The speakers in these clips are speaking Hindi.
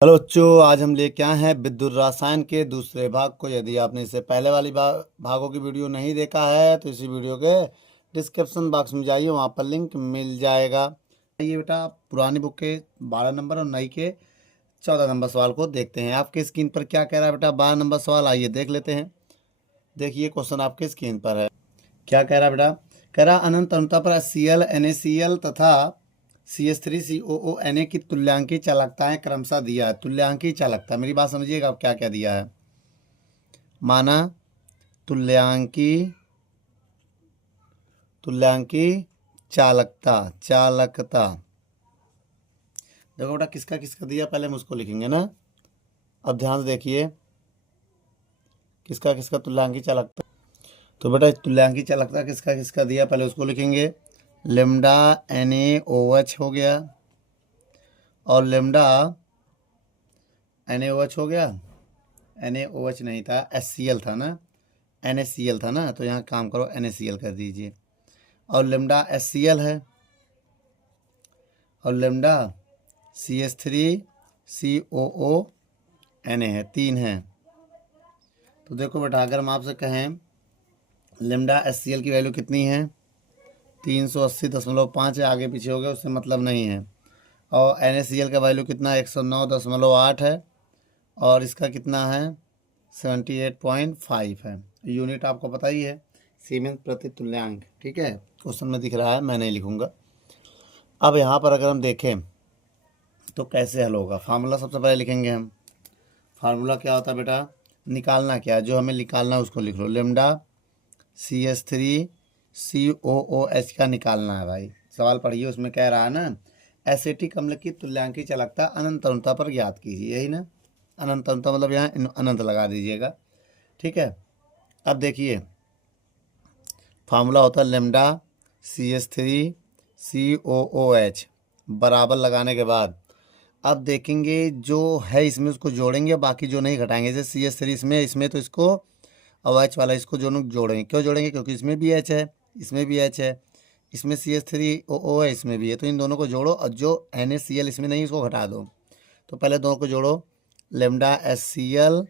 हेलो बच्चों, आज हम लेके आए हैं विद्युत रसायन के दूसरे भाग को। यदि आपने इससे पहले वाली भागों की वीडियो नहीं देखा है तो इसी वीडियो के डिस्क्रिप्शन बॉक्स में जाइए, वहाँ पर लिंक मिल जाएगा। ये बेटा पुरानी बुक के 12 नंबर और नई के 14 नंबर सवाल को देखते हैं। आपके स्क्रीन पर क्या कह रहा है बेटा? 12 नंबर सवाल, आइए देख लेते हैं। देखिए क्वेश्चन आपके स्क्रीन पर है। क्या कह रहा है बेटा? कह रहा अनंत अनुता पर HCl NaCl तथा CH3COO Na की तुल्यांकी चालकताएं क्रमशः दिया है। तुल्यांकी चालकता, मेरी बात समझिएगा, अब क्या क्या दिया है। माना तुल्यांकी तुल्यांकी चालकता चालकता देखो बेटा, किसका किसका दिया, पहले हम उसको लिखेंगे ना। अब ध्यान से देखिए, किसका किसका तुल्यांकी चालकता। तो बेटा तुल्यांकी चालकता किसका किसका दिया, पहले उसको लिखेंगे। लेमडा NaOH हो गया, और लेमडा NaOH हो गया। NaOH नहीं था, HCl था ना, NaCl था ना, तो यहाँ काम करो NaCl कर दीजिए। और लेमडा HCl है, और लेमडा CH3COO Na है, 3 है। तो देखो बेटा, अगर हम आपसे कहें लेमडा HCl की वैल्यू कितनी है, 380.5 है, आगे पीछे हो गया, उससे मतलब नहीं है। और NaCl का वैल्यू कितना है, 109.8 है, और इसका कितना है, 78.5 है। यूनिट आपको पता ही है, सीमेंस प्रति तुल्यांक। ठीक है, क्वेश्चन में दिख रहा है, मैं नहीं लिखूंगा। अब यहाँ पर अगर हम देखें तो कैसे हल होगा। फार्मूला सबसे पहले लिखेंगे हम। फार्मूला क्या होता है बेटा? निकालना क्या है, जो हमें निकालना है उसको लिख लो। लेमडा CH3COOH का निकालना है भाई। सवाल पढ़िए, उसमें कह रहा है ना, एसिटिक अम्ल की तुल्यांकी चालकता अनंत अनुता पर ज्ञात कीजिए, यही ना। अनंत अनुता मतलब यहाँ अनंत लगा दीजिएगा। ठीक है, अब देखिए फार्मूला होता है लेमडा CH3COOH बराबर लगाने के बाद अब देखेंगे जो है इसमें उसको जोड़ेंगे, बाकी जो नहीं घटाएंगे। जैसे CH3 इसमें तो इसको, और H वाला इसको दोनों जोड़ेंगे। क्यों जोड़ेंगे? क्योंकि इसमें भी H है, इसमें भी H है, इसमें CH3OO है, इसमें भी है, तो इन दोनों को जोड़ो, और जो NaCl इसमें नहीं उसको घटा दो। तो पहले दोनों को जोड़ो, lambda HCl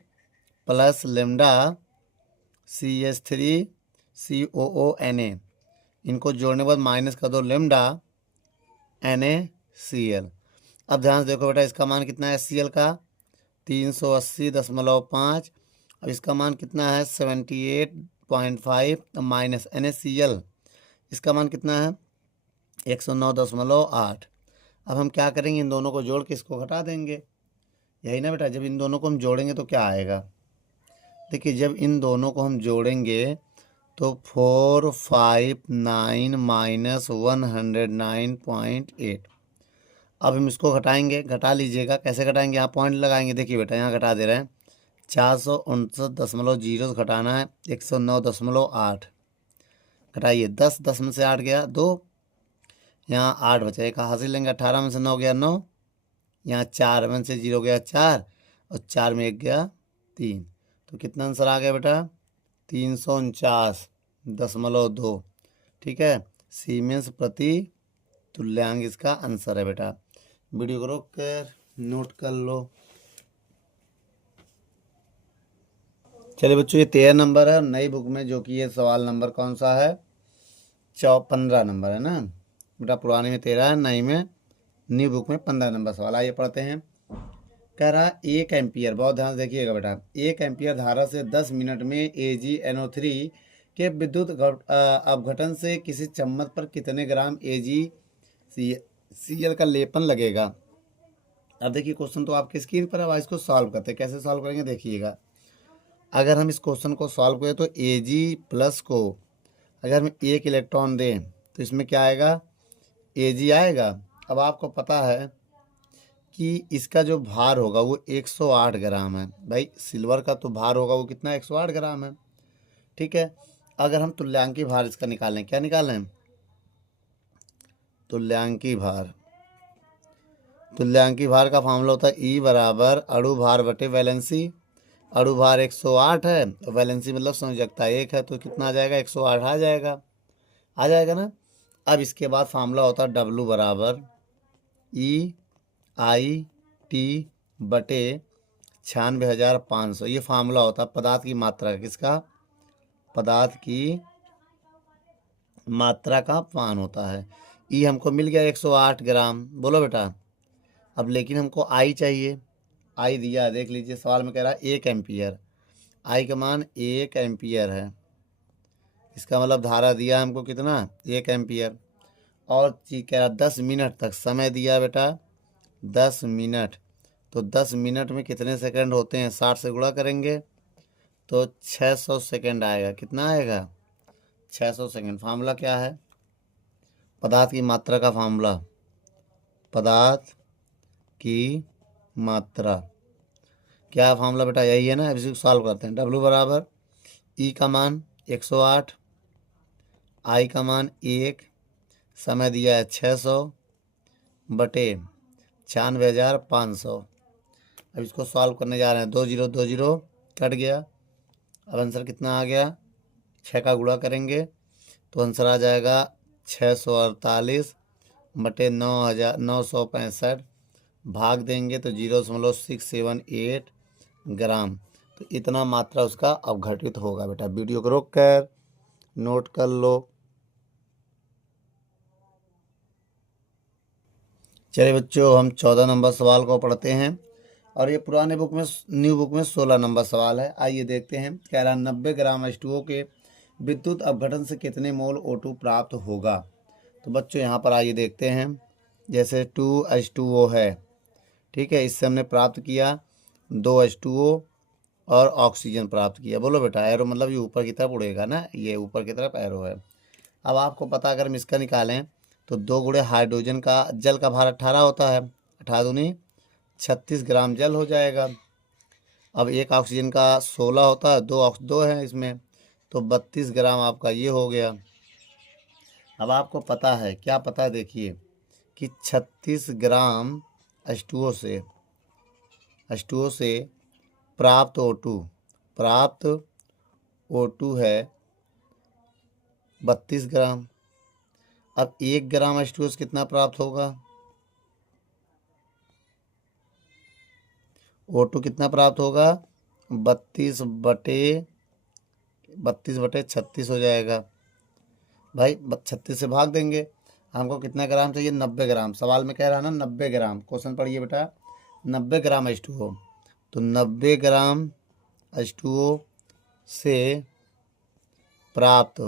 plus lambda CH3COONA, इनको जोड़ने के बाद माइनस कर दो लेमडा NaCl। अब ध्यान से देखो बेटा, इसका मान कितना है HCl का, 380.5, और इसका मान कितना है 78.5, माइनस NaCl इसका मान कितना है 109.8। अब हम क्या करेंगे, इन दोनों को जोड़ के इसको घटा देंगे, यही ना बेटा। जब इन दोनों को हम जोड़ेंगे तो क्या आएगा, देखिए जब इन दोनों को हम जोड़ेंगे तो 459 माइनस 109.8। अब हम इसको घटाएंगे, घटा लीजिएगा। कैसे घटाएंगे, यहाँ पॉइंट लगाएंगे। देखिए बेटा, यहाँ घटा दे रहे हैं, 459.0 घटाना है 109.8। घटाइए, 10 10 में से 8 गया 2, यहाँ 8 बचा, एक हासिल लेंगे, 18 में से 9 गया 9, यहाँ 4 में से 0 गया 4, और 4 में 1 गया 3। तो कितना आंसर आ गया बेटा, 349.2। ठीक है, सीमेंस प्रति तुल्यांक इसका आंसर है बेटा। वीडियो को रोक कर नोट कर लो। चलिए बच्चों, ये 13 नंबर है नई बुक में, जो कि ये सवाल नंबर कौन सा है, 15 नंबर है ना बेटा। पुरानी में 13 है, नई में न्यू बुक में 15 नंबर सवाल। आइए पढ़ते हैं। कह रहा 1 एम्पियर, बहुत ध्यान से देखिएगा बेटा, 1 एम्पियर धारा से 10 मिनट में AgNO3 के विद्युत अपघटन से किसी चम्मच पर कितने ग्राम AgCl का लेपन लगेगा। अब देखिए क्वेश्चन तो आपकी स्क्रीन पर है, इसको सॉल्व करते हैं। कैसे सॉल्व करेंगे देखिएगा। अगर हम इस क्वेश्चन को सॉल्व करें तो Ag प्लस को अगर हम 1 इलेक्ट्रॉन दें तो इसमें क्या आएगा, Ag आएगा। अब आपको पता है कि इसका जो भार होगा वो 108 ग्राम है भाई। सिल्वर का तो भार होगा वो कितना, 108 ग्राम है। ठीक है, अगर हम तुल्यांकी भार इसका निकालें, क्या निकालें, तुल्यांकी भार। तुल्यांकी भार का फार्मूला होता है E बराबर अणु भार बटे वैलेंसी। अणु भार 108 है, वैलेंसी मतलब संयोजकता 1 है, तो कितना आ जाएगा, 108 आ जाएगा ना। अब इसके बाद फार्मूला होता है W बराबर EIT बटे 96,500, ये फार्मूला होता है पदार्थ की मात्रा का। किसका? पदार्थ की मात्रा का मान होता है। ई हमको मिल गया 108 ग्राम। बोलो बेटा। अब लेकिन हमको आई चाहिए। आई दिया है, देख लीजिए सवाल में कह रहा है 1 एम्पियर। आई का मान 1 एम्पियर है। इसका मतलब धारा दिया हमको कितना? 1 एम्पियर। और चीज कह रहा 10 मिनट तक समय दिया बेटा, 10 मिनट। तो 10 मिनट में कितने सेकंड होते हैं? 60 से गुणा करेंगे तो 600 सेकंड आएगा। कितना आएगा? 600 सेकंड। फार्मूला क्या है? पदार्थ की मात्रा का फार्मूला, पदार्थ की मात्रा क्या फार्मूला बेटा? यही है ना। इसी को सॉल्व करते हैं। W बराबर ई का मान 108, आई का मान 1, समय दिया है 600 बटे 96,500। अब इसको सॉल्व करने जा रहे हैं। 2 जीरो 2 जीरो कट गया। अब आंसर कितना आ गया? 6 का गुणा करेंगे तो आंसर आ जाएगा 648 बटे 9,965। भाग देंगे तो 0.678 ग्राम। तो इतना मात्रा उसका अवघटित होगा बेटा। वीडियो को रोक कर नोट कर लो। चलिए बच्चों, हम 14 नंबर सवाल को पढ़ते हैं। और ये पुराने बुक में, न्यू बुक में 16 नंबर सवाल है। आइए देखते हैं। कह रहा 90 ग्राम H2O के विद्युत अपघटन से कितने मोल O2 प्राप्त होगा। तो बच्चों यहाँ पर आइए देखते हैं। जैसे 2H2O है, ठीक है, इससे हमने प्राप्त किया 2H2O और ऑक्सीजन प्राप्त किया। बोलो बेटा। एरो मतलब ये ऊपर की तरफ उड़ेगा ना, ये ऊपर की तरफ एरो है। अब आपको पता, अगर हम इसका निकालें तो 2 गुणे हाइड्रोजन का जल का भार 18 होता है। 18 दूनी 36 ग्राम जल हो जाएगा। अब एक ऑक्सीजन का 16 होता है, 2 है इसमें, तो 32 ग्राम आपका ये हो गया। अब आपको पता है, क्या पता है? देखिए कि 36 ग्राम H2O से प्राप्त O2 है 32 ग्राम। अब 1 ग्राम H2O से कितना प्राप्त होगा? O2 कितना प्राप्त होगा? 32/36 हो जाएगा भाई। 36 से भाग देंगे। हमको कितना ग्राम चाहिए? 90 ग्राम। सवाल में कह रहा है ना 90 ग्राम। क्वेश्चन पढ़िए बेटा। 90 ग्राम H2O, तो 90 ग्राम H2O से प्राप्त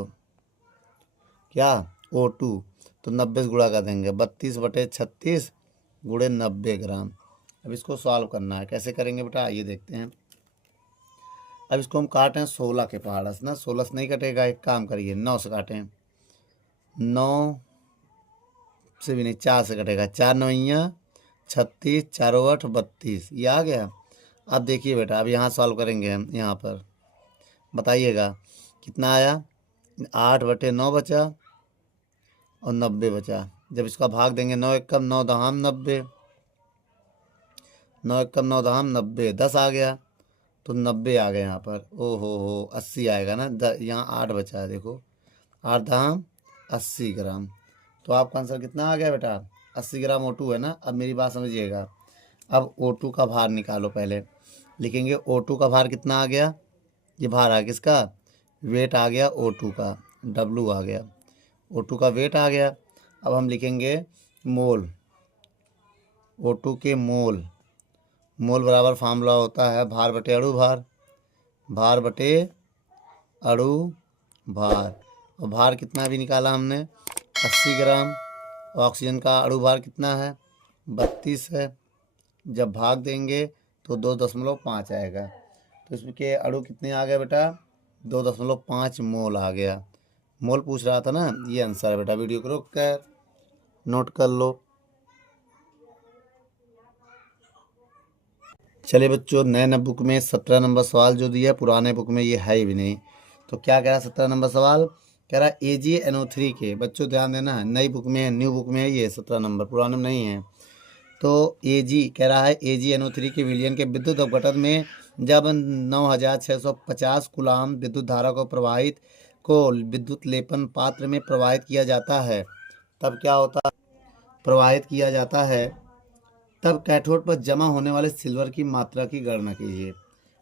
क्या? O2। तो 90 से गुणा कर देंगे। 32/36 गुणे 90 ग्राम। अब इसको सॉल्व करना है। कैसे करेंगे बेटा? आइए देखते हैं। अब इसको हम काटें 16 के पहाड़ से ना। 16 से नहीं कटेगा। एक काम करिए, 9 से काटें। 9 से भी नहीं, 4 से कटेगा। 4 9 36, 4 8 32। ये आ गया। अब देखिए बेटा, अब यहाँ सॉल्व करेंगे हम। यहाँ पर बताइएगा कितना आया। 8/9 बचा और 90 बचा। जब इसका भाग देंगे, 9 एकम 9 दहाम 90, 9 एकम 9 दहाम 90, 10 आ गया तो 90 आ गए यहाँ पर। ओ हो 80 आएगा ना। यहाँ 8 बचा है, देखो 8 दहाम 80 ग्राम। तो आपका आंसर कितना आ गया बेटा? 80 ग्राम O2 है ना। अब मेरी बात समझिएगा। अब O2 का भार निकालो। पहले लिखेंगे O2 का भार कितना आ गया? ये भार आ किसका? वेट आ गया O2 का, W आ गया। O2 का वेट आ गया। अब हम लिखेंगे मोल। O2 के मोल बराबर फार्मूला होता है भार बटे अणु भार। भार बटे अणु भार। और भार कितना भी निकाला हमने? 80 ग्राम। ऑक्सीजन का अणु भार कितना है? 32 है। जब भाग देंगे तो 2.5 आएगा। तो इसमें के अणु कितने आ गए बेटा? 2.5 मोल आ गया। मोल पूछ रहा था ना, ये आंसर है बेटा। वीडियो को रोक कर नोट कर लो। चलिए बच्चों, नए बुक में 17 नंबर सवाल जो दिया, पुराने बुक में ये है ही भी नहीं। तो क्या कह रहा है 17 नंबर सवाल? कह रहा है AgNO3 के, बच्चों ध्यान देना है, नई बुक में है, न्यू बुक में है ये 17 नंबर, पुराने में नहीं है। तो Ag कह रहा है AgNO3 के विलयन के विद्युत अपघटन में जब 9,650 कूलाम विद्युत धारा को विद्युत लेपन पात्र में प्रवाहित किया जाता है, तब क्या होता है? प्रवाहित किया जाता है तब कैथोड पर जमा होने वाले सिल्वर की मात्रा की गणना कीजिए।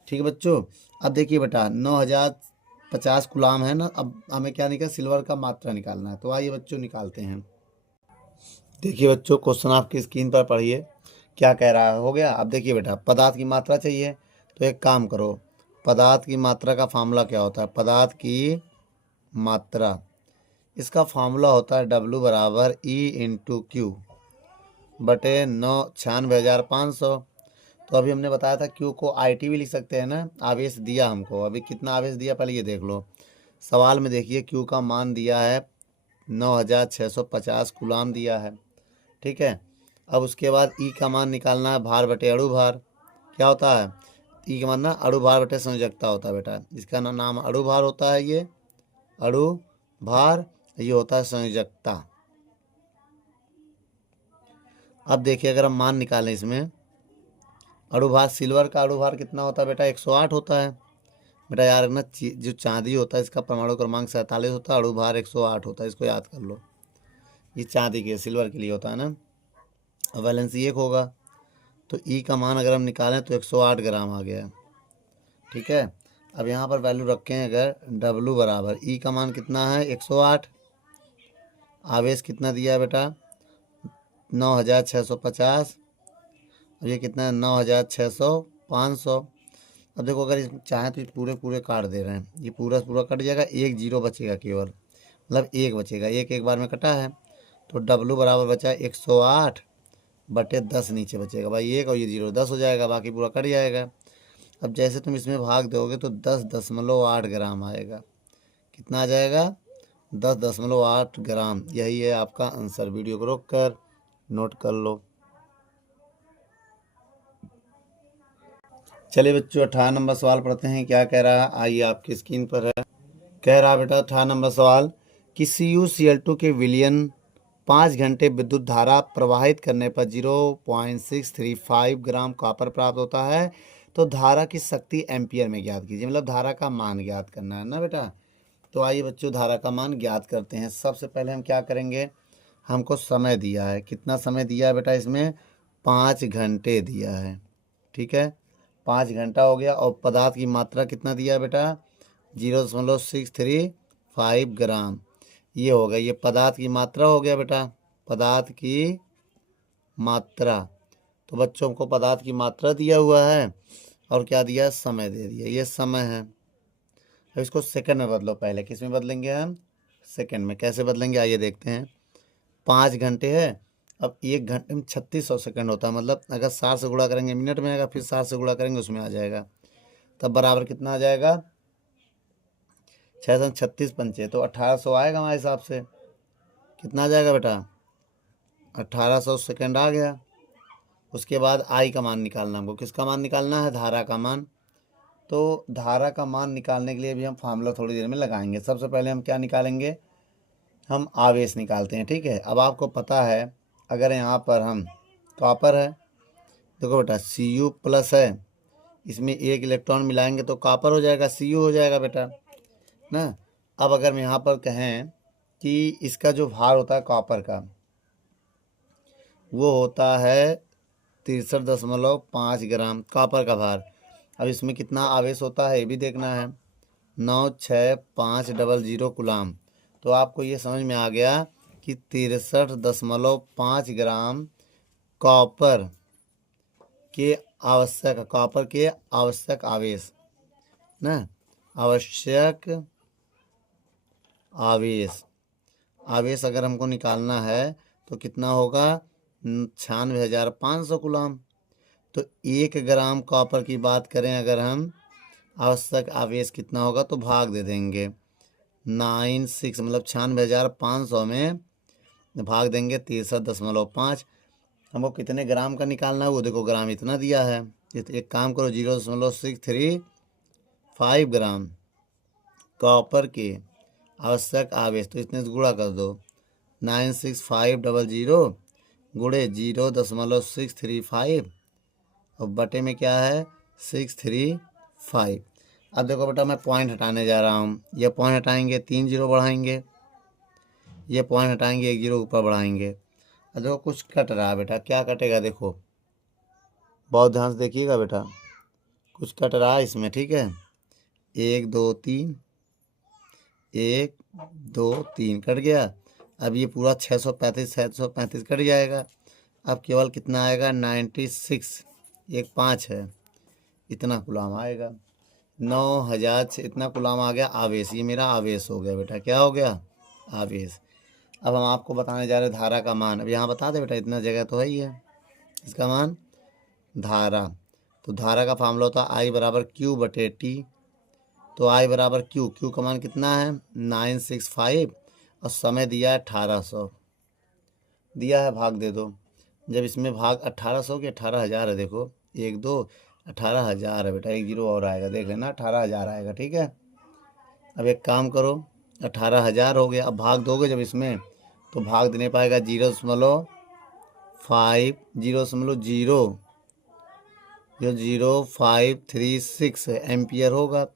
ठीक है बच्चों। अब देखिए बेटा 9050 गुलाम है ना, अब हमें क्या निकाल सिल्वर का मात्रा निकालना है। तो आइए बच्चों निकालते हैं। देखिए बच्चों क्वेश्चन आपकी स्क्रीन पर पढ़िए क्या कह रहा है। हो गया। अब देखिए बेटा पदार्थ की मात्रा चाहिए, तो एक काम करो, पदार्थ की मात्रा का फार्मूला क्या होता है। पदार्थ की मात्रा, इसका फार्मूला होता है W बराबर E/Q बटे 96,500। तो अभी हमने बताया था Q को IT भी लिख सकते हैं ना। आवेश दिया हमको, अभी कितना आवेश दिया पहले ये देख लो। सवाल में देखिए Q का मान दिया है 9650 कूलाम दिया है। ठीक है। अब उसके बाद E का मान निकालना है, भार बटे अणु भार। क्या होता है E का मान ना अणु भार बटे संयोजकता होता है बेटा। इसका नाम अणु भार होता है, ये अणु भार, ये होता है संयोजकता। अब देखिए अगर हम मान निकालें इसमें, अणु भार सिल्वर का अणु भार कितना होता है बेटा 108 होता है। बेटा यार ना जो चांदी होता है इसका परमाणु क्रमांक 47 होता है, अणु भार 108 होता है, इसको याद कर लो। ये चांदी के सिल्वर के लिए होता है ना। अब वैलेंसी 1 होगा, तो ई का मान अगर हम निकालें तो 108 ग्राम आ गया। ठीक है। अब यहाँ पर वैल्यू रखें अगर W बराबर ई का मान कितना है 108, आवेश कितना दिया है बेटा 9650, और ये कितना है 9600 अब देखो अगर इसमें चाहें तो पूरे पूरे काट दे रहे हैं, ये पूरा पूरा कट जाएगा, एक जीरो बचेगा केवल, मतलब एक बचेगा, एक एक बार में कटा है। तो W बराबर बचा 108 बटे 10 नीचे बचेगा भाई एक, और ये जीरो 10 हो जाएगा, बाकी पूरा कट जाएगा। अब जैसे तुम इसमें भाग दोगे तो 10.8 ग्राम आएगा। कितना आ जाएगा 10.8 ग्राम। यही है आपका आंसर। वीडियो को रोक कर नोट कर लो। चलिए बच्चों 18 नंबर सवाल पढ़ते हैं क्या कह रहा है। आइए आपकी स्क्रीन पर है। कह रहा है बेटा 18 नंबर सवाल कि CuCl2 के विलयन 5 घंटे विद्युत धारा प्रवाहित करने पर 0.635 ग्राम कॉपर प्राप्त होता है। तो धारा की शक्ति एम्पियर में ज्ञात कीजिए, मतलब धारा का मान ज्ञात करना है ना बेटा। तो आइए बच्चों धारा का मान ज्ञात करते हैं। सबसे पहले हम क्या करेंगे, हमको समय दिया है, कितना समय दिया है बेटा इसमें 5 घंटे दिया है। ठीक है 5 घंटा हो गया। और पदार्थ की मात्रा कितना दिया है बेटा 0.635 ग्राम। ये हो गया, ये पदार्थ की मात्रा हो गया बेटा, पदार्थ की मात्रा। तो बच्चों को पदार्थ की मात्रा दिया हुआ है और क्या दिया है समय दे दिया, ये समय है। अब इसको सेकंड में बदलो, पहले किस में बदलेंगे हम सेकंड में। कैसे बदलेंगे आइए देखते हैं। 5 घंटे है, अब 1 घंटे में 3600 सेकंड होता है, मतलब अगर 60 से गुणा करेंगे मिनट में आएगा, फिर 60 से गुणा करेंगे उसमें आ जाएगा, तब बराबर कितना आ जाएगा 636 पंचे, तो 1800 आएगा हमारे हिसाब से। कितना आ जाएगा बेटा 1800 सेकंड आ गया। उसके बाद आई का मान निकालना, हमको किसका मान निकालना है धारा का मान। तो धारा का मान निकालने के लिए भी हम फार्मूला थोड़ी देर में लगाएंगे। सबसे पहले हम क्या निकालेंगे, हम आवेश निकालते हैं। ठीक है। अब आपको पता है अगर यहाँ पर हम कॉपर है, देखो बेटा Cu प्लस है, इसमें एक इलेक्ट्रॉन मिलाएंगे तो कॉपर हो जाएगा, Cu हो जाएगा बेटा ना। अब अगर हम यहाँ पर कहें कि इसका जो भार होता है कॉपर का वो होता है 63.5 ग्राम कॉपर का भार। अब इसमें कितना आवेश होता है ये भी देखना है 96500 कूलाम। तो आपको ये समझ में आ गया कि 63.5 ग्राम कॉपर के आवश्यक आवेश ना, आवश्यक आवेश अगर हमको निकालना है तो कितना होगा 96,500 कूलाम। तो 1 ग्राम कॉपर की बात करें अगर हम, आवश्यक आवेश कितना होगा तो भाग दे देंगे 96, मतलब 96,500 में भाग देंगे 63.5। हमको कितने ग्राम का निकालना है वो देखो, ग्राम इतना दिया है। एक काम करो 0.635 ग्राम कॉपर के आवश्यक आवेश, तो इतने से गुणा कर दो 96500 गुणे 0.635 और बटे में क्या है 635। अब देखो बेटा मैं पॉइंट हटाने जा रहा हूँ, ये पॉइंट हटाएंगे 3 जीरो बढ़ाएंगे, ये पॉइंट हटाएंगे 1 जीरो ऊपर बढ़ाएंगे। अब देखो कुछ कट रहा है बेटा, क्या कटेगा देखो बहुत ध्यान से देखिएगा बेटा, कुछ कट रहा है इसमें, ठीक है। 1 2 3, 1 2 3 कट गया। अब ये पूरा 635 कट जाएगा। अब केवल कितना आएगा, 96, एक 5 है, इतना कूलाम आएगा। 9000 से इतना कूलाम आ गया आवेश। ये मेरा आवेश हो गया बेटा, क्या हो गया, आवेश। अब हम आपको बताने जा रहे हैं धारा का मान। अब यहाँ बता दे बेटा, इतना जगह तो है ही है, इसका मान धारा। तो धारा का फार्मूला होता है I बराबर Q बटे T। तो I बराबर Q का मान कितना है, 965, और समय दिया है 1800 दिया है, भाग दे दो। जब इसमें भाग 1800 के 18,000 है, देखो 1 2 18,000 है बेटा, एक जीरो और आएगा, देख लेना 18,000 आएगा, ठीक है। अब एक काम करो, 18,000 हो गया। अब भाग दोगे जब इसमें, तो भाग देने पाएगा 0.0536 एम्पियर होगा।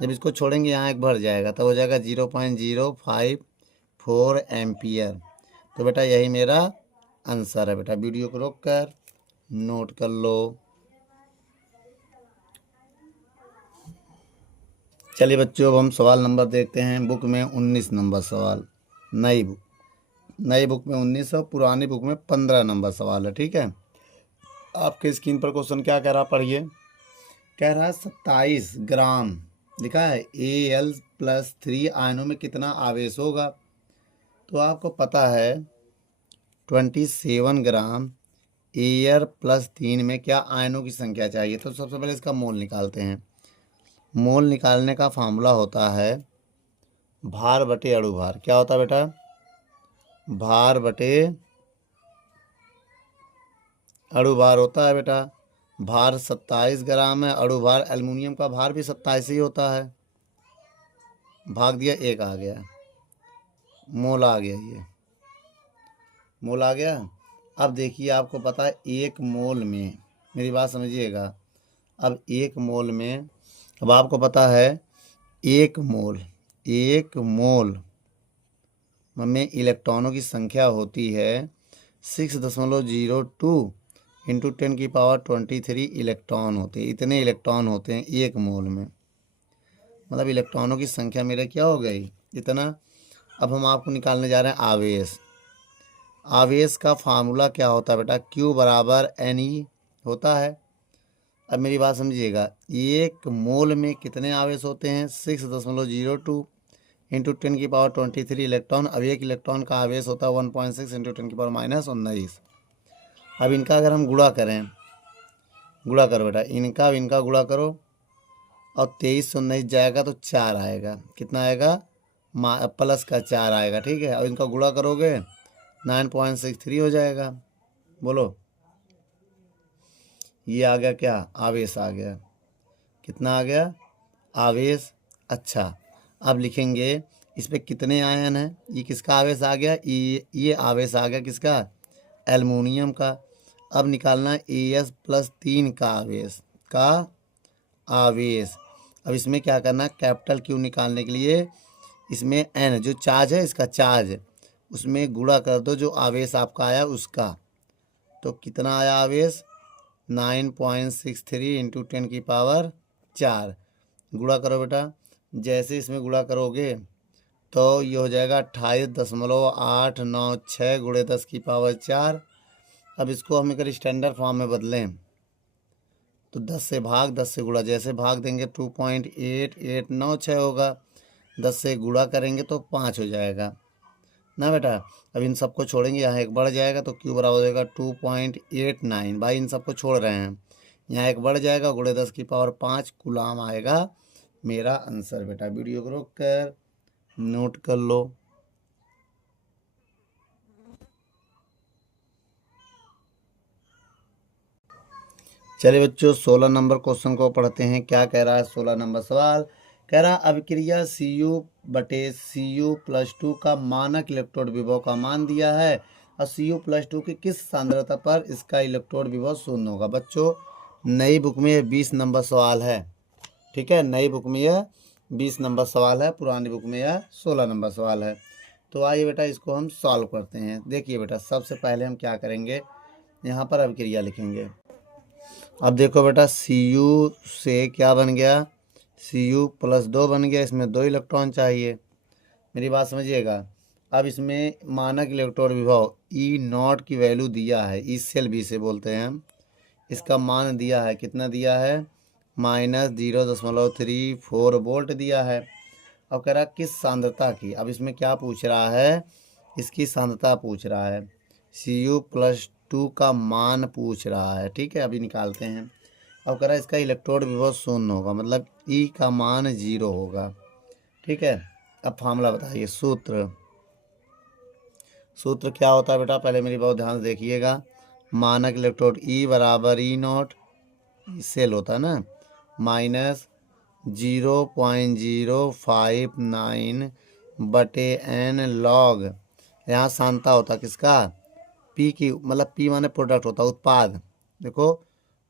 जब इसको छोड़ेंगे यहाँ एक भर जाएगा, तब हो जाएगा 0.054 एम्पियर। तो बेटा यही मेरा आंसर है बेटा। वीडियो को रोक कर नोट कर लो। चलिए बच्चों, अब हम सवाल नंबर देखते हैं। बुक में 19 नंबर सवाल, नई बुक में 19 और पुरानी बुक में 15 नंबर सवाल है, ठीक है। आपके स्क्रीन पर क्वेश्चन क्या कह रहा, पढ़िए। कह रहा है 27 ग्राम लिखा है Al+3 आयनों में कितना आवेश होगा। तो आपको पता है 27 ग्राम Ar+3 में क्या आयनों की संख्या चाहिए। तो सबसे पहले इसका मोल निकालते हैं। मोल निकालने का फार्मूला होता है भार बटे अणुभार। क्या होता है बेटा, भार बटे अणुभार होता है बेटा। भार 27 ग्राम है, अणुभार एल्युमिनियम का भार भी 27 ही होता है। भाग दिया, 1 आ गया, मोल आ गया, ये मोल आ गया। अब देखिए, आपको पता है 1 मोल में, मेरी बात समझिएगा, अब 1 मोल में, अब आपको पता है 1 मोल में इलेक्ट्रॉनों की संख्या होती है 6.02 इंटू 10⁻23 इलेक्ट्रॉन होते हैं। इतने इलेक्ट्रॉन होते हैं 1 मोल में, मतलब इलेक्ट्रॉनों की संख्या मेरे क्या हो गई, इतना। अब हम आपको निकालने जा रहे हैं आवेश। आवेश का फार्मूला क्या होता है बेटा, Q बराबर Ne होता है। अब मेरी बात समझिएगा, 1 मोल में कितने आवेश होते हैं, 6.02 इंटू 10⁻23 इलेक्ट्रॉन। अब 1 इलेक्ट्रॉन का आवेश होता है 1.6 इंटू 10⁻−19। अब इनका अगर हम गुणा करें, गुणा करो बेटा, इनका गुणा करो, और 23 से 19 जाएगा तो 4 आएगा, कितना आएगा, प्लस का 4 आएगा, ठीक है। अब इनका गुणा करोगे 9.63 हो जाएगा। बोलो, ये आ गया क्या, आवेश आ गया। कितना आ गया, आवेश। अच्छा, अब लिखेंगे इस पे कितने आयन हैं। ये किसका आवेश आ गया, ये आवेश आ गया किसका, एल्युमिनियम का। अब निकालना है As+3 का आवेश। अब इसमें क्या करना है, कैपिटल Q निकालने के लिए इसमें N जो चार्ज है, इसका चार्ज, उसमें गुणा कर दो जो आवेश आपका आया उसका। तो कितना आया आवेश, 9.63 इंटू 10⁻4। गुणा करो बेटा, जैसे इसमें गुणा करोगे तो ये हो जाएगा 28.896 गुणे 10⁻4। अब इसको हम अगर स्टैंडर्ड फॉर्म में बदलें तो 10 से भाग, 10 से गुणा, जैसे भाग देंगे 2.8896 होगा, 10 से गुणा करेंगे तो 5 हो जाएगा ना बेटा। अब इन सबको छोड़ेंगे, यहाँ एक बढ़ जाएगा तो Q बराबर हो जाएगा 2.89। भाई इन सबको छोड़ रहे हैं, यहाँ एक बढ़ जाएगा, गुणे 10⁻5 कूलाम आएगा मेरा आंसर बेटा। वीडियो को रोक कर नोट कर लो। चलिए बच्चों, 16 नंबर क्वेश्चन को पढ़ते हैं। क्या कह रहा है 16 नंबर सवाल, कह रहा अभिक्रिया Cu/Cu+2 का मानक इलेक्ट्रोड विभव का मान दिया है और Cu+2 की किस सांद्रता पर इसका इलेक्ट्रोड विभव शून्य होगा। बच्चों, नई बुक में यह 20 नंबर सवाल है, ठीक है। नई बुक में यह 20 नंबर सवाल है, पुरानी बुक में यह 16 नंबर सवाल है। तो आइए बेटा, इसको हम सॉल्व करते हैं। देखिए बेटा, सबसे पहले हम क्या करेंगे, यहाँ पर अभिक्रिया लिखेंगे। अब देखो बेटा सी यू से क्या बन गया, सी यू प्लस 2 बन गया, इसमें 2 इलेक्ट्रॉन चाहिए। मेरी बात समझिएगा। अब इसमें मानक इलेक्ट्रॉन विभव ई नॉट की वैल्यू दिया है, ई सेल बी से बोलते हैं हम। इसका मान दिया है, कितना दिया है, -0.34 वोल्ट दिया है। अब कह रहा है किस सांद्रता की, अब इसमें क्या पूछ रहा है, इसकी सांद्रता पूछ रहा है, Cu+2 का मान पूछ रहा है। ठीक है, अभी निकालते हैं। अब कह रहा है इसका इलेक्ट्रोड विभव शून्य होगा, मतलब ई का मान 0 होगा। ठीक है, अब फार्मूला बताइए, सूत्र क्या होता है बेटा, पहले मेरी बहुत ध्यान से देखिएगा। मानक इलेक्ट्रोड ई बराबर ई नॉट, सेल होता है ना, -0.059 log, यहाँ सांता होता किसका, पी की, मतलब पी माने प्रोडक्ट होता, उत्पाद। देखो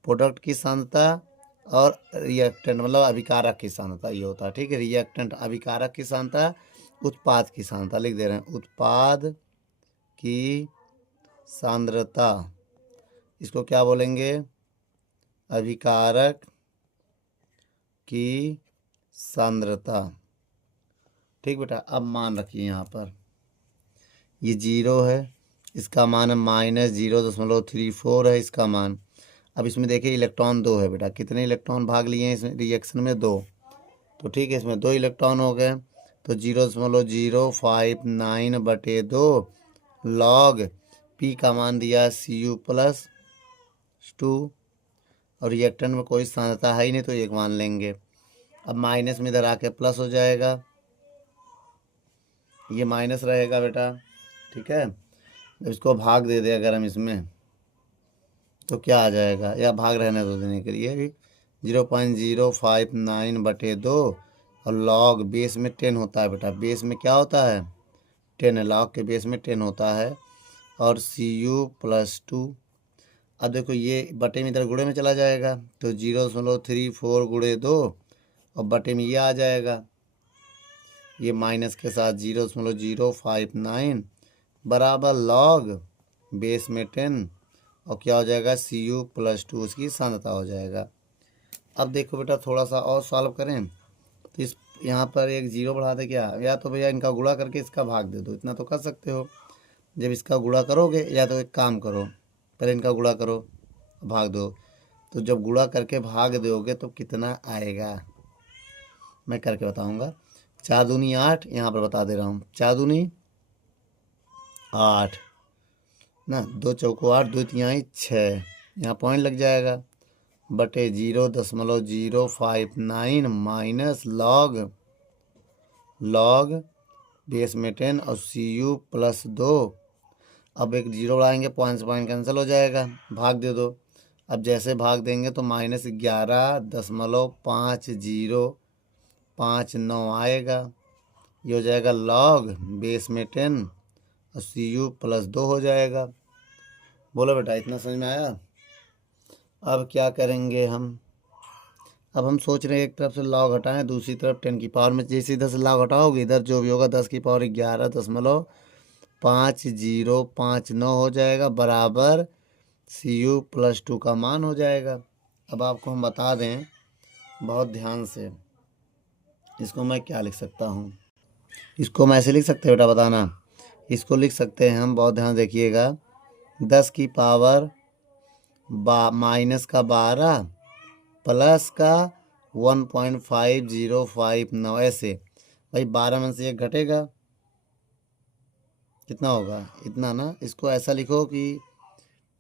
प्रोडक्ट की सांद्रता और रिएक्टेंट मतलब अभिकारक की सांद्रता ये होता है। ठीक है, रिएक्टेंट अभिकारक की सांद्रता, उत्पाद की सांद्रता लिख दे रहे हैं, उत्पाद की सांद्रता, इसको क्या बोलेंगे, अभिकारक की सांद्रता। ठीक बेटा, अब मान रखिए यहाँ पर ये 0 है, इसका मान -0.34 है इसका मान। अब इसमें देखिए इलेक्ट्रॉन 2 है बेटा, कितने इलेक्ट्रॉन भाग लिए हैं इस रिएक्शन में, 2। तो ठीक है, इसमें 2 इलेक्ट्रॉन हो गए, तो 0.059/2 log पी का मान दिया Cu+2, और रिएक्टेंट में कोई सांद्रता है ही नहीं तो एक मान लेंगे। अब माइनस में इधर आके प्लस हो जाएगा, ये माइनस रहेगा बेटा। ठीक है, जब इसको भाग दे दे अगर हम इसमें तो क्या आ जाएगा, या भाग रहने दो देने के लिए, 0.059/2, और लॉग बेस में 10 होता है बेटा, बेस में क्या होता है 10 है, लॉग के बेस में 10 होता है, और Cu+2। अब देखो ये बटे में इधर गुणे में चला जाएगा, तो 0.34 गुणे 2, और बटे में ये आ जाएगा, ये माइनस के साथ 0.059 बराबर लॉग बेस में 10, और क्या हो जाएगा Cu+2 उसकी सांद्रता हो जाएगा। अब देखो बेटा थोड़ा सा और सॉल्व करें, तो इस यहाँ पर एक 0 बढ़ा दे क्या, या तो भैया इनका गुणा करके इसका भाग दे दो, इतना तो कर सकते हो। जब इसका गुणा करोगे, या तो एक काम करो, पहले इनका गुणा करो भाग दो, तो जब गुणा करके भाग दोगे तो कितना आएगा मैं करके बताऊंगा। 4 दूनी 8, यहाँ पर बता दे रहा हूँ, 4 दूनी 8 ना, 2 चौको 8, 2 तिहाई 6, यहाँ पॉइंट लग जाएगा, बटे 0.059 माइनस लॉग बेस में 10 और Cu+2। अब एक 0 बढ़ाएंगे, पॉइंट से पॉइंट कैंसिल हो जाएगा, भाग दे दो। अब जैसे भाग देंगे तो -11.5059 आएगा, ये हो जाएगा लॉग बेस में 10 और Cu+2 हो जाएगा। बोलो बेटा, इतना समझ में आया। अब क्या करेंगे हम, अब हम सोच रहे हैं एक तरफ से लॉग हटाएं, दूसरी तरफ 10 की पावर में, जैसे इधर से लॉग हटाओगे इधर जो भी होगा 10 की पावर 11.5059 हो जाएगा, बराबर Cu+2 का मान हो जाएगा। अब आपको हम बता दें बहुत ध्यान से, इसको मैं क्या लिख सकता हूँ, इसको मैं ऐसे लिख सकते हैं बेटा, बताना। इसको लिख सकते हैं हम, बहुत ध्यान देखिएगा, 10 की पावर -12 प्लस का 1.5059, ऐसे भाई 12 में से एक घटेगा, कितना होगा इतना ना, इसको ऐसा लिखो कि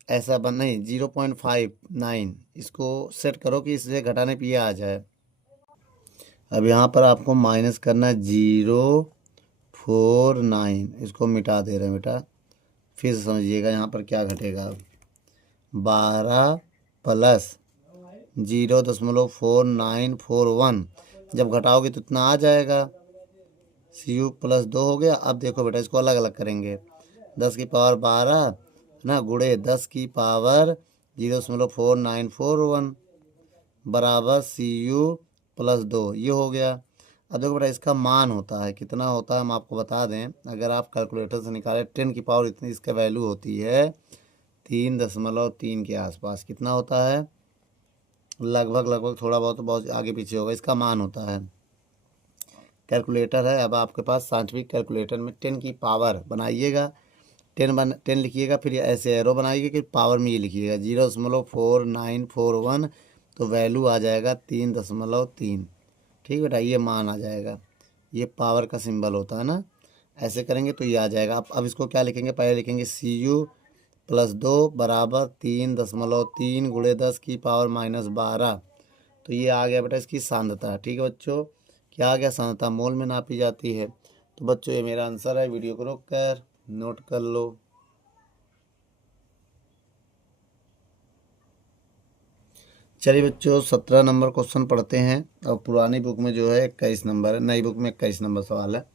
ऐसा बन नहीं 0.59, इसको सेट करो कि इससे घटाने पे ये आ जाए। अब यहाँ पर आपको माइनस करना है 0.49, इसको मिटा दे रहे हैं बेटा, फिर से समझिएगा यहाँ पर क्या घटेगा। अब 12 प्लस 0.4941 जब घटाओगे तो इतना आ जाएगा, Cu+2 हो गया। अब देखो बेटा इसको अलग अलग करेंगे, 10 की पावर 12 ना गुणे 10 की पावर 0.4941 बराबर Cu+2, ये हो गया। अब देखो बेटा इसका मान होता है, कितना होता है हम आपको बता दें, अगर आप कैलकुलेटर से निकालें 10 की पावर इतनी इसका वैल्यू होती है 3.3 के आसपास, कितना होता है लगभग लगभग थोड़ा बहुत बहुत आगे पीछे होगा, इसका मान होता है। कैलकुलेटर है, अब आपके पास साइंटिफिक कैलकुलेटर में 10 की पावर बनाइएगा, 10 लिखिएगा, फिर ऐसे एरो बनाइएगा कि पावर में ये लिखिएगा 0.4941, तो वैल्यू आ जाएगा 3.3। ठीक बेटा, ये मान आ जाएगा, ये पावर का सिंबल होता है ना, ऐसे करेंगे तो ये आ जाएगा। अब इसको क्या लिखेंगे, पहले लिखेंगे CU + 2 बराबर 3.3 गुणे 10 की पावर -12, तो ये आ गया बेटा इसकी सांद्रता। ठीक है बच्चों, क्या आ गया, सांद्रता मोल में नापी जाती है। तो बच्चों ये मेरा आंसर है, वीडियो को रोक कर नोट कर लो। चलिए बच्चों 17 नंबर क्वेश्चन पढ़ते हैं, और पुरानी बुक में जो है 21 नंबर है, नई बुक में 21 नंबर सवाल है।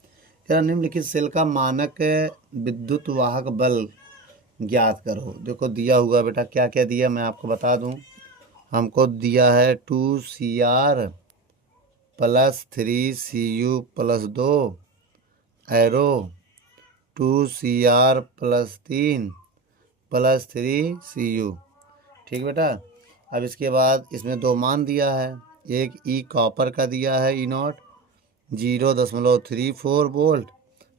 क्या निम्नलिखित सेल का मानक विद्युत वाहक बल ज्ञात करो। देखो दिया हुआ बेटा, क्या क्या दिया मैं आपको बता दूं। हमको दिया है 2Cr + 3Cu + 2 arrow 2Cr + 3 + 3Cu। ठीक बेटा, अब इसके बाद इसमें 2 मान दिया है, एक ई कॉपर का दिया है E0 0.34 वोल्ट,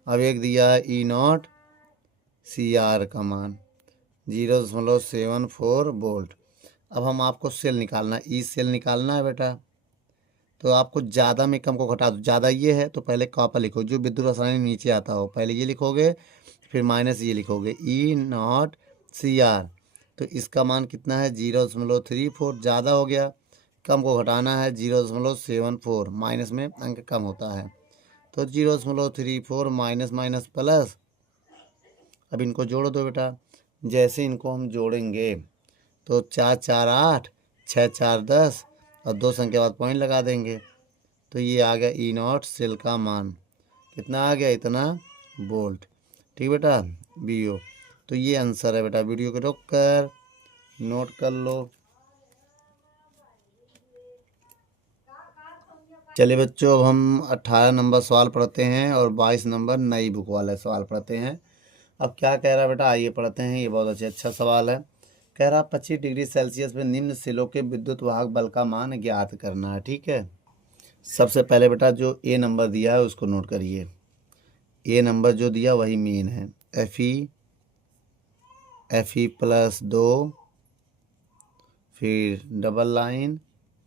अब एक दिया है E0 Cr का मान 0.74 वोल्ट। अब हम आपको सेल निकालना है, ई सेल निकालना है बेटा, तो आपको ज़्यादा में कम को घटा दो। ज़्यादा ये है तो पहले कॉपर लिखो, जो विद्युत रसायन नीचे आता हो पहले ये लिखोगे, फिर माइनस ये लिखोगे E0 Cr। तो इसका मान कितना है 0.34, ज़्यादा हो गया, कम को घटाना है 0.74, माइनस में अंक कम होता है, तो 0.34 माइनस माइनस प्लस। अब इनको जोड़ दो बेटा, जैसे इनको हम जोड़ेंगे तो 4 4 8, 6 4 10, और 2 संख्या बाद पॉइंट लगा देंगे, तो ये आ गया E0 सेल का मान, कितना आ गया, इतना वोल्ट। ठीक बेटा BO, तो ये आंसर है बेटा, वीडियो को रोक कर नोट कर लो। चलिए बच्चों, अब हम 18 नंबर सवाल पढ़ते हैं और 22 नंबर नई बुक वाले सवाल पढ़ते हैं। अब क्या कह रहा है बेटा, आइए पढ़ते हैं, ये बहुत अच्छा सवाल है। कह रहा 25 डिग्री सेल्सियस में निम्न सेलों के विद्युत वाहक बल का मान ज्ञात करना है। ठीक है, सबसे पहले बेटा जो ए नंबर दिया है उसको नोट करिए, ए नंबर जो दिया वही मेन है, Fe + 2, फिर डबल लाइन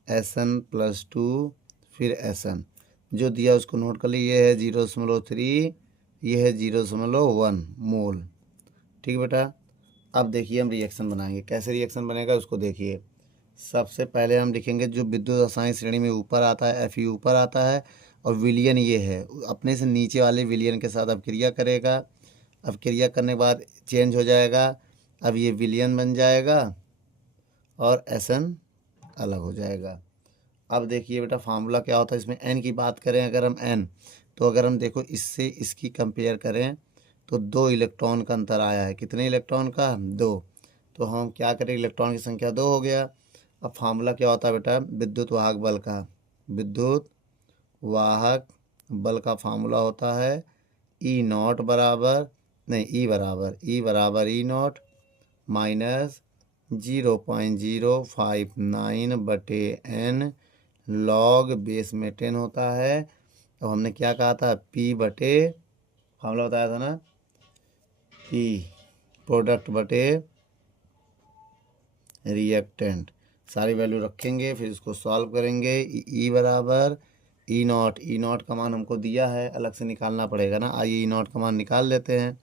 Sn + 2, फिर Sn जो दिया उसको नोट कर ली, ये है 0.3, ये है 0.1 मोल। ठीक बेटा, अब देखिए हम रिएक्शन बनाएंगे, कैसे रिएक्शन बनेगा उसको देखिए। सबसे पहले हम लिखेंगे जो विद्युत रासायनिक श्रेणी में ऊपर आता है Fe ऊपर आता है, और विलयन ये है, अपने से नीचे वाले विलयन के साथ अब क्रिया करेगा। अब क्रिया करने के बाद चेंज हो जाएगा, अब ये विलयन बन जाएगा और Sn अलग हो जाएगा। अब देखिए बेटा फार्मूला क्या होता है, इसमें n की बात करें अगर हम n, तो अगर हम देखो इससे इसकी कंपेयर करें तो 2 इलेक्ट्रॉन का अंतर आया है, कितने इलेक्ट्रॉन का, 2, तो हम क्या करें, इलेक्ट्रॉन की संख्या 2 हो गया। अब फार्मूला क्या होता है बेटा विद्युत वाहक बल का, विद्युत वाहक बल का फार्मूला होता है E0 बराबर, नहीं E बराबर E0 minus 0.059/n log base में 10 होता है। तो हमने क्या कहा था, P बटे, फार्मूला बताया था ना, P प्रोडक्ट बटे रिएक्टेंट, सारी वैल्यू रखेंगे, फिर इसको सॉल्व करेंगे। E बराबर E0 का मान हमको दिया है, अलग से निकालना पड़ेगा ना, आइए E0 का मान निकाल लेते हैं।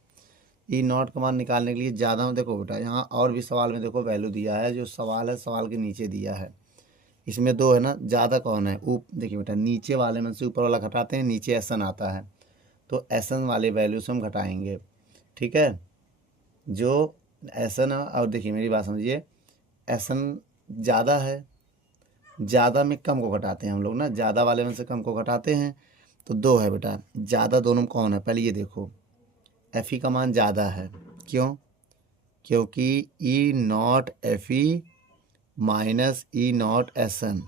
E0 का मान निकालने के लिए ज़्यादा में देखो बेटा, यहाँ और भी सवाल में देखो वैल्यू दिया है, जो सवाल है सवाल के नीचे दिया है, इसमें 2 है ना, ज़्यादा कौन है, देखिए बेटा नीचे वाले में से ऊपर वाला घटाते हैं, नीचे Sn आता है, तो Sn वाले वैल्यू से हम घटाएंगे। ठीक है, जो Sn, और देखिए मेरी बात समझिए, Sn ज़्यादा है, ज़्यादा में कम को घटाते हैं हम लोग ना, ज़्यादा वाले में से कम को घटाते हैं, तो 2 है बेटा, ज़्यादा दोनों में कौन है, पहले ये देखो Fe का मान ज़्यादा है, क्यों, क्योंकि E0 Fe minus E0 Sn,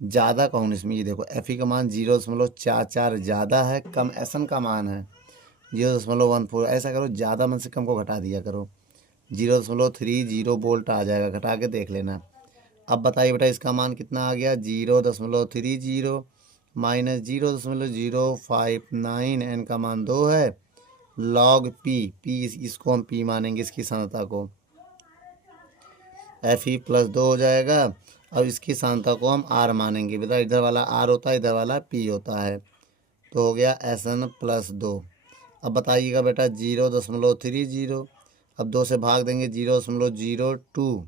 ज़्यादा कौन इसमें, ये देखो Fe का मान 0.44 ज़्यादा है, कम Sn का मान है 0.14, ऐसा करो ज़्यादा में से कम को घटा दिया करो, 0.30 वोल्ट आ जाएगा, घटा के देख लेना। अब बताइए बेटा इसका मान कितना आ गया, 0.30 माइनस 0.059, एन का मान 2 है, लॉग पी इसको हम पी मानेंगे, इसकी सांद्रता को एफ ई प्लस 2 हो जाएगा। अब इसकी सांद्रता को हम आर मानेंगे बेटा, इधर वाला आर होता है, इधर वाला पी होता है, तो हो गया एस एन प्लस 2। अब बताइएगा बेटा 0.30, अब 2 से भाग देंगे 0.02,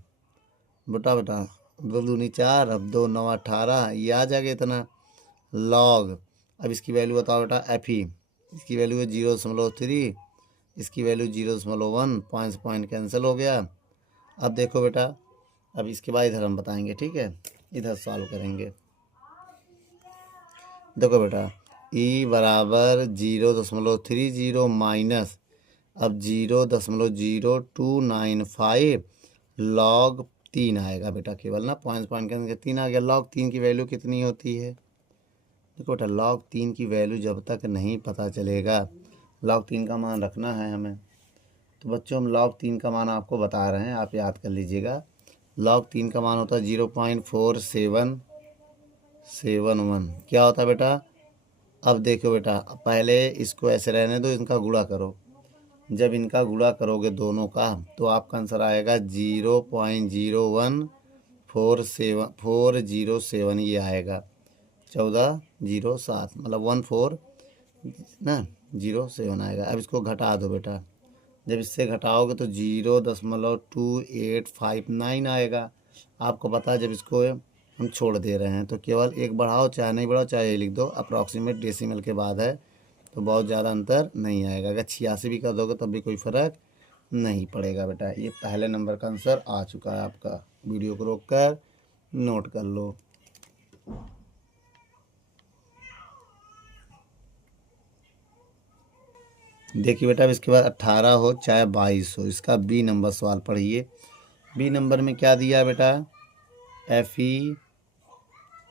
बेटा बेटा 2 दूनी 4, अब 2 9 18, ये आ जाएगा इतना, लॉग। अब इसकी वैल्यू बताओ बेटा एफ ई, इसकी वैल्यू है 0.3, इसकी वैल्यू 0.1, पॉइंट से पॉइंट कैंसिल हो गया। अब देखो बेटा, अब इसके बाद इधर हम बताएंगे, ठीक है, इधर सॉल्व करेंगे। देखो बेटा ई बराबर 0.30 माइनस, अब 0.0295 लॉग 3 आएगा बेटा, केवल ना पॉइंट के 3 आ गया। लॉग 3 की वैल्यू कितनी होती है, देखो बेटा लॉग 3 की वैल्यू जब तक नहीं पता चलेगा, लॉग 3 का मान रखना है हमें, तो बच्चों हम लॉग 3 का मान आपको बता रहे हैं, आप याद कर लीजिएगा। लॉग 3 का मान होता है 0.4771। क्या होता है बेटा, अब देखो बेटा पहले इसको ऐसे रहने दो, इनका गुणा करो, जब इनका गुणा करोगे दोनों का तो आपका आंसर आएगा 0.01407 ये आएगा, 1407 मतलब 14 ना 07 आएगा। अब इसको घटा दो बेटा, जब इससे घटाओगे तो 0.2859 आएगा। आपको पता है जब इसको हम छोड़ दे रहे हैं तो केवल एक बढ़ाओ, चाहे नहीं बढ़ाओ, चाहे ये लिख दो, अप्रॉक्सीमेट डेसिमल के बाद है तो बहुत ज़्यादा अंतर नहीं आएगा। अगर 86 भी कर दोगे तब भी कोई फ़र्क नहीं पड़ेगा बेटा। ये पहले नंबर का आंसर आ चुका है आपका, वीडियो को रोक कर नोट कर लो। देखिए बेटा अब इसके बाद 18 हो चाहे 22 हो, इसका बी नंबर सवाल पढ़िए। बी नंबर में क्या दिया बेटा,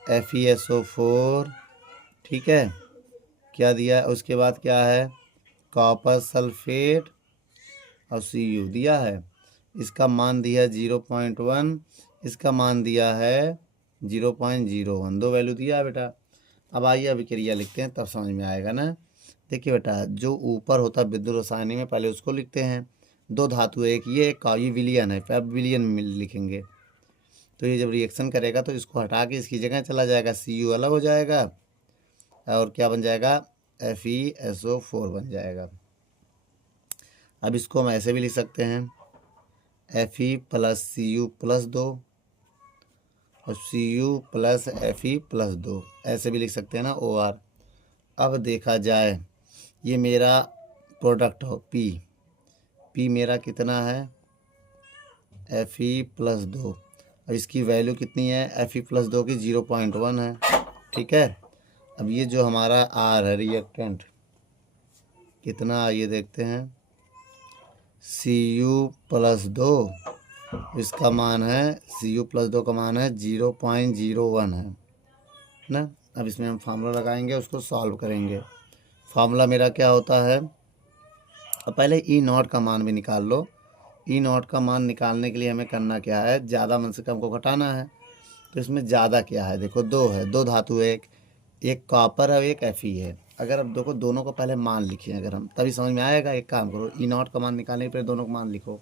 FeSO4, ठीक है, क्या दिया, उसके बाद क्या है, कॉपर सल्फेट और Cu दिया है। इसका मान दिया है 0.1, इसका मान दिया है 0.01, दो वैल्यू दिया है बेटा। अब आइए अभिक्रिया लिखते हैं, तब समझ में आएगा ना। देखिए बेटा जो ऊपर होता है विद्युत रसायनी में, पहले उसको लिखते हैं। दो धातु है, एक ये एक ये विलयन है, अब विलयन में लिखेंगे तो ये जब रिएक्शन करेगा तो इसको हटा के इसकी जगह चला जाएगा, Cu अलग हो जाएगा और क्या बन जाएगा, FeSO4 बन जाएगा। अब इसको हम ऐसे भी लिख सकते हैं, Fe प्लस Cu प्लस 2 और Cu प्लस Fe प्लस 2, ऐसे भी लिख सकते हैं ना, OR। अब देखा जाए ये मेरा प्रोडक्ट हो P मेरा कितना है, Fe प्लस 2, अब इसकी वैल्यू कितनी है, Fe प्लस 2 की 0.1 है, ठीक है। अब ये जो हमारा R है रिएक्टेंट कितना, ये देखते हैं, Cu प्लस 2, इसका मान है, Cu प्लस 2 का मान है 0.01 है ना। अब इसमें हम फार्मूला लगाएंगे, उसको सॉल्व करेंगे। फार्मूला मेरा क्या होता है, अब पहले ई नॉट का मान भी निकाल लो। ई नॉट का मान निकालने के लिए हमें करना क्या है, ज़्यादा मन से कम को घटाना है। तो इसमें ज़्यादा क्या है, देखो दो है, दो धातु है, एक कॉपर है, एक Fe है। अगर अब देखो दोनों को पहले मान लिखिए अगर हम, तभी समझ में आएगा। एक काम करो, ई नॉट का मान निकालने के पहले दोनों का मान लिखो।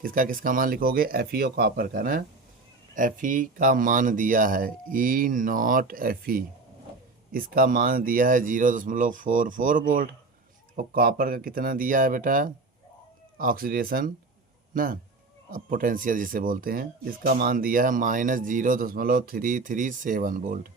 किसका मान लिखोगे, Fe और कॉपर का ना। Fe का मान दिया है ई नॉट Fe, इसका मान दिया है 0.44 वोल्ट, और कॉपर का कितना दिया है बेटा, ऑक्सीडेशन ना, अब पोटेंशियल जिसे बोलते हैं, इसका मान दिया है -0.337 वोल्ट,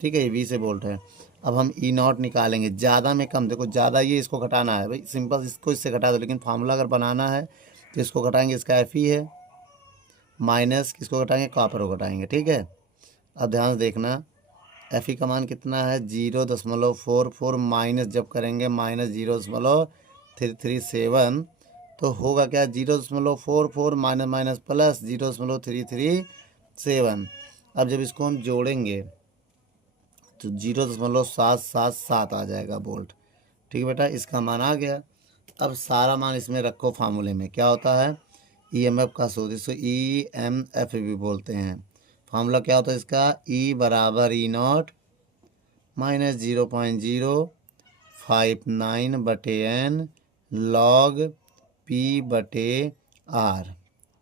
ठीक है, ये 20 वोल्ट है। अब हम ई नॉट निकालेंगे, ज़्यादा में कम, देखो ज़्यादा ये इसको घटाना है भाई, सिंपल इसको इससे घटा दो, लेकिन फार्मूला अगर बनाना है तो इसको घटाएंगे, इसका Fe है, माइनस किसको घटाएंगे, कॉपर को घटाएंगे, ठीक है। अब ध्यान से देखना, Fe का मान कितना है 0.44, माइनस जब करेंगे -0.337 तो होगा क्या, 0.44 माइनस माइनस प्लस 0.337। अब जब इसको हम जोड़ेंगे तो 0.777 आ जाएगा वोल्ट, ठीक है बेटा, इसका मान आ गया। अब सारा मान इसमें रखो फार्मूले में, क्या होता है, EMF का सूत्र, इसको EMF भी बोलते हैं। फार्मूला क्या होता है इसका, ई बराबर ई नॉट माइनस 0.059 बटे एन लॉग पी बटे आर।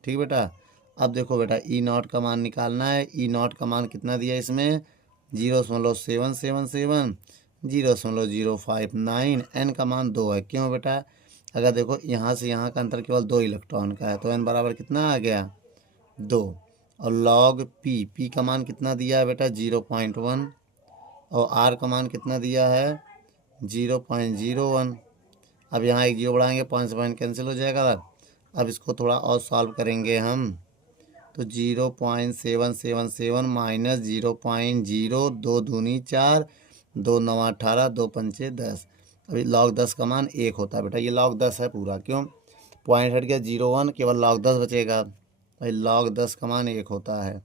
ठीक बेटा, अब देखो बेटा ई नॉट का मान निकालना है। ई नॉट का मान कितना दिया इसमें, 0.777, 0.059, एन का मान 2 है। क्यों बेटा, अगर देखो यहाँ से यहाँ का अंतर केवल 2 इलेक्ट्रॉन का है, तो एन बराबर कितना आ गया 2। और लॉग पी का मान कितना दिया है बेटा 0.1, और आर का मान कितना दिया है 0.01। अब यहाँ एक जीरो बढ़ाएंगे, पॉइंट से पॉइंट कैंसिल हो जाएगा। अब इसको थोड़ा और सॉल्व करेंगे हम, तो 0.777 माइनस 0.0, 2 दूनी 4, 2 नवा 18, 2 पंचे 10। अभी लॉग 10 का मान 1 होता है बेटा, ये लॉग 10 है पूरा। क्यों, पॉइंट हट गया 0.1, केवल लॉग 10 बचेगा। भाई लॉग 10 का मान 1 होता है,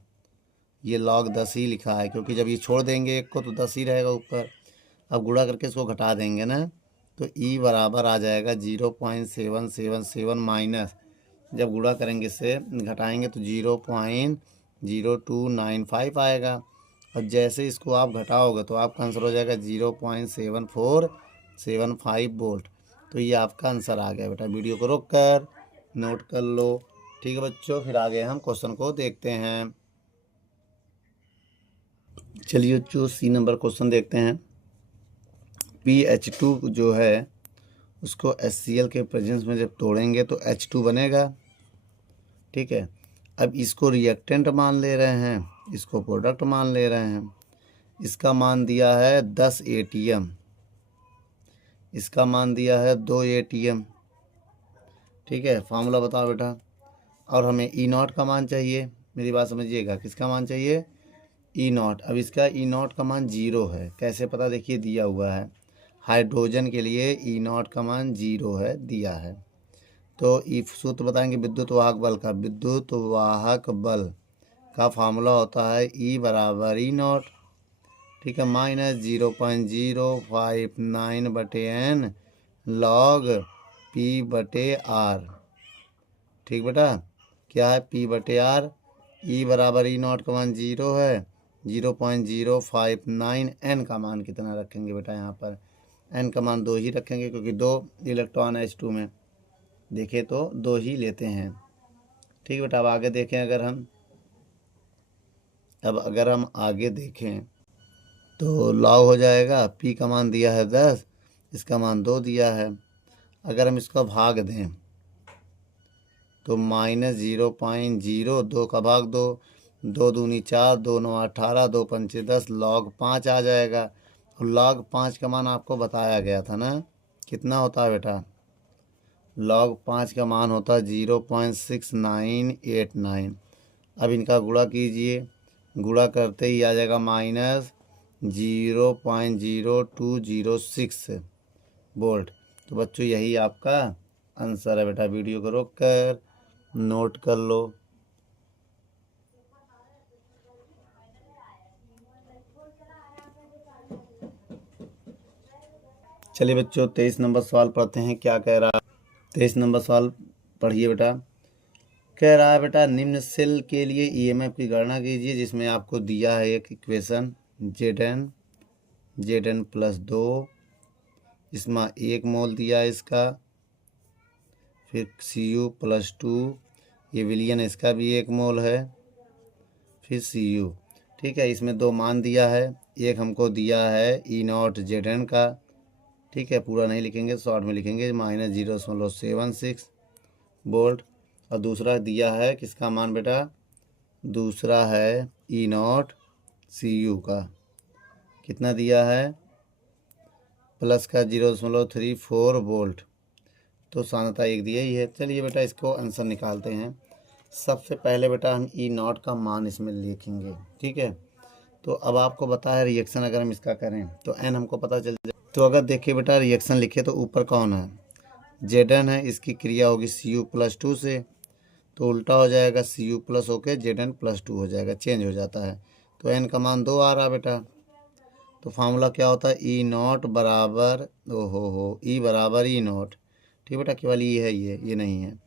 ये लॉग 10 ही लिखा है, क्योंकि जब ये छोड़ देंगे 1 को तो 10 ही रहेगा ऊपर। अब गुणा करके इसको घटा देंगे ना, तो ई बराबर आ जाएगा 0.777 माइनस, जब गुणा करेंगे इससे घटाएंगे तो 0.0295 आएगा। और जैसे इसको आप घटाओगे तो आपका आंसर हो जाएगा 0.7475 वोल्ट। तो ये आपका आंसर आ गया बेटा। वीडियो को रोक कर नोट कर लो। ठीक है बच्चों, फिर आगे हम क्वेश्चन को देखते हैं। चलिए बच्चों सी नंबर क्वेश्चन देखते हैं। PH2 जो है उसको HCl के प्रेजेंस में जब तोड़ेंगे तो H2 बनेगा। ठीक है, अब इसको रिएक्टेंट मान ले रहे हैं, इसको प्रोडक्ट मान ले रहे हैं। इसका मान दिया है 10 ATM, इसका मान दिया है 2 ATM। ठीक है, फार्मूला बताओ बेटा। और हमें ई नॉट का मान चाहिए, मेरी बात समझिएगा, किसका मान चाहिए, ई नॉट। अब इसका ई नॉट का मान 0 है, कैसे पता, देखिए दिया हुआ है, हाइड्रोजन के लिए ई नॉट का मान 0 है, दिया है। तो इफ सूत्र बताएंगे विद्युत वाहक बल का, विद्युत वाहक बल का फार्मूला होता है ई बराबर ई नॉट। ठीक है, माइनस 0.059 बटे एन लॉग पी बटे आर। ठीक बेटा, क्या है पी बटे आर, ई बराबर ई नॉट का मान 0 है, 0.059, एन का मान कितना रखेंगे बेटा, यहाँ पर एन का मान 2 ही रखेंगे, क्योंकि 2 इलेक्ट्रॉन है H2 में, देखें तो 2 ही लेते हैं। ठीक बेटा, अब आगे देखें, अगर हम आगे देखें तो लॉग हो जाएगा, पी का मान दिया है 10, इसका मान 2 दिया है। अगर हम इसका भाग दें तो माइनस 0.0, 2 का भाग 2, 2 दूनी 4, 2 नौ 18, 2 पंचे 10, लॉग 5 आ जाएगा। और लॉग 5 का मान आपको बताया गया था ना, कितना होता है बेटा, लॉग 5 का मान होता है 0.6989। अब इनका गुणा कीजिए, गुणा करते ही आ जाएगा माइनस 0.0206 वोल्ट। तो बच्चों यही आपका आंसर है बेटा। वीडियो को रोक कर नोट कर लो। चलिए बच्चों 23 नंबर सवाल पढ़ते हैं, क्या कह रहा है। 23 नंबर सवाल पढ़िए बेटा। कह रहा है बेटा, निम्न सेल के लिए ईएमएफ की गणना कीजिए, जिसमें आपको दिया है एक इक्वेशन Zn प्लस 2, इसमें 1 मोल दिया है इसका, फिर Cu प्लस 2, ये विलियन इसका भी 1 मोल है, फिर Cu। ठीक है, इसमें 2 मान दिया है, एक हमको दिया है ई नॉट Zn का, ठीक है, पूरा नहीं लिखेंगे, शॉर्ट में लिखेंगे, माइनस 0.76 वोल्ट। और दूसरा दिया है किसका मान बेटा, दूसरा है ई नॉट Cu का, कितना दिया है, प्लस का 0.34 वोल्ट। तो सान्यता 1 दिया ही है। चलिए बेटा इसको आंसर निकालते हैं। सबसे पहले बेटा हम ई नॉट का मान इसमें लिखेंगे। ठीक है, तो अब आपको पता है रिएक्शन अगर हम इसका करें तो एन हमको पता चल जाए। तो अगर देखिए बेटा रिएक्शन लिखे तो ऊपर कौन है, Zn है, इसकी क्रिया होगी Cu प्लस 2 से, तो उल्टा हो जाएगा, Cu प्लस होके Zn प्लस 2 हो जाएगा, चेंज हो जाता है। तो एन का मान 2 आ रहा बेटा। तो फार्मूला क्या होता है, ई नॉट बराबर, ई बराबर ई नॉट। ठीक बेटा, केवल ई है, ये नहीं है,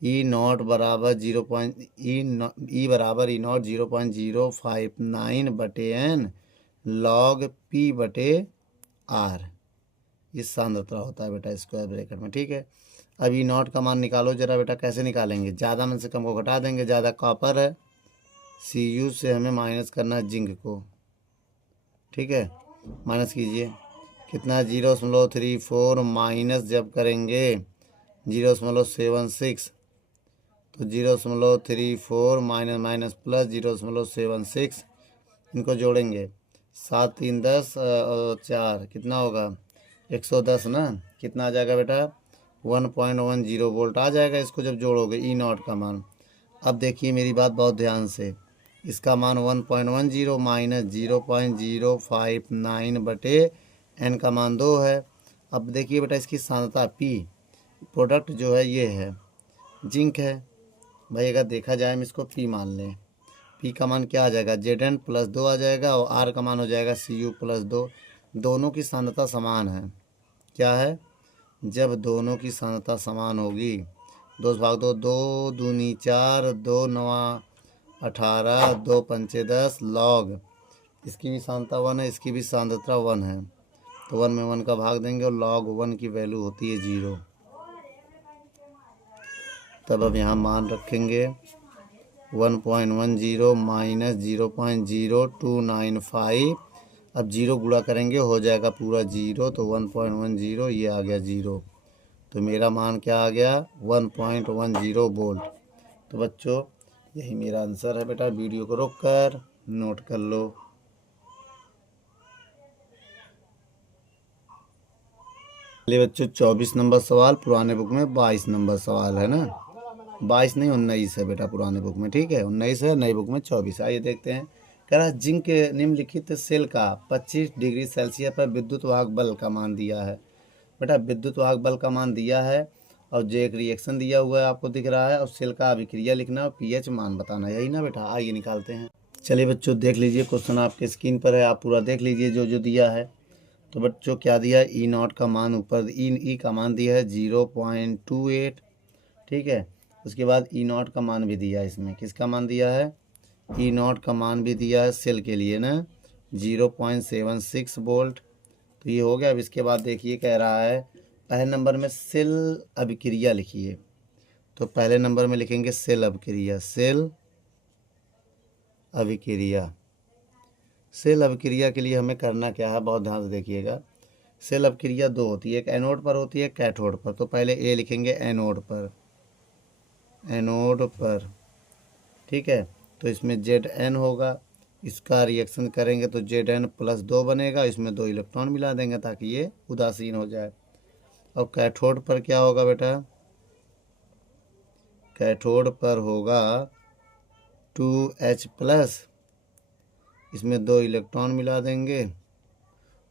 ई नॉट बराबर ई बराबर ई नॉट 0.059 बटे एन लॉग पी बटे आर, ये सांद्रता होता है बेटा स्क्वायर ब्रैकेट में। ठीक है, अब ई नॉट का मान निकालो जरा बेटा। कैसे निकालेंगे? ज़्यादा में से कम को घटा देंगे। ज़्यादा कॉपर है, सी यू से हमें माइनस करना है जिंक को। ठीक है, माइनस कीजिए। कितना? 0.34 माइनस जब करेंगे 0.76, तो 0.34 माइनस माइनस प्लस 0.76, इनको जोड़ेंगे। 7 3 10 4 कितना होगा? 110 ना। कितना आ जाएगा बेटा? 1.10 वोल्ट आ जाएगा इसको जब जोड़ोगे ई नॉट का मान। अब देखिए मेरी बात बहुत ध्यान से, इसका मान 1.10 माइनस 0.059 बटे एन का मान 2 है। अब देखिए बेटा इसकी सांद्रता पी, प्रोडक्ट जो है ये है जिंक है भाई। अगर देखा जाए हम इसको पी मान लें, पी का मान क्या आ जाएगा? जेड एन प्लस 2 आ जाएगा और आर का मान हो जाएगा सी यू प्लस 2। दोनों की सांद्रता समान है। क्या है? जब दोनों की सांद्रता समान होगी, 2/2, 2 दूनी 4, 2 नवा 18, 2 पंचे 10 लॉग, इसकी भी सांद्रता 1 है, इसकी भी सांद्रता 1 है, तो 1 में 1 का भाग देंगे और log 1 की वैल्यू होती है 0। तब अब यहाँ मान रखेंगे 1.10 माइनस 0.0295। अब 0 गुणा करेंगे हो जाएगा पूरा 0, तो 1.10 ये आ गया 0। तो मेरा मान क्या आ गया? 1.10 वोल्ट। तो बच्चों यही मेरा आंसर है बेटा। वीडियो को रोक कर नोट कर लो। चलिए बच्चों 24 नंबर सवाल, पुराने बुक में 22 नंबर सवाल है ना। 22 नहीं 19 है बेटा पुराने बुक में। ठीक है, 19 है, नई बुक में 24। आइए देखते हैं। कह रहा है जिंक के निम्नलिखित सेल का 25 डिग्री सेल्सियस पर विद्युत वाहक बल का मान दिया है। बेटा विद्युत वाहक बल का मान दिया है और जो एक रिएक्शन दिया हुआ है आपको दिख रहा है, और सेल का अभिक्रिया लिखना और पीएच मान बताना, यही ना बेटा। आइए निकालते हैं। चलिए बच्चों देख लीजिए, क्वेश्चन आपके स्क्रीन पर है, आप पूरा देख लीजिए जो जो दिया है। तो बच्चों क्या दिया है? ई नॉट का मान ऊपर, ई का मान दिया है 0.28। ठीक है, उसके बाद ई नॉट का मान भी दिया है इसमें। किसका मान दिया है? ई नॉट का मान भी दिया है सेल के लिए ना, 0.76 वोल्ट। तो ये हो गया। अब इसके बाद देखिए कह रहा है पहले नंबर में सेल अभिक्रिया लिखिए। तो पहले नंबर में लिखेंगे सेल अभिक्रिया। सेल अभिक्रिया, सेल अभिक्रिया के लिए हमें करना क्या है, बहुत ध्यान से देखिएगा। सेल अभिक्रिया दो होती है, एक एनोड पर होती है, कैथोड पर। तो पहले ए लिखेंगे एनोड पर, एनोड पर। ठीक है, तो इसमें जेड एन होगा, इसका रिएक्शन करेंगे तो जेड एन प्लस 2 बनेगा, इसमें 2 इलेक्ट्रॉन मिला देंगे ताकि ये उदासीन हो जाए। और कैथोड पर क्या होगा बेटा? कैथोड पर होगा 2H प्लस, इसमें 2 इलेक्ट्रॉन मिला देंगे,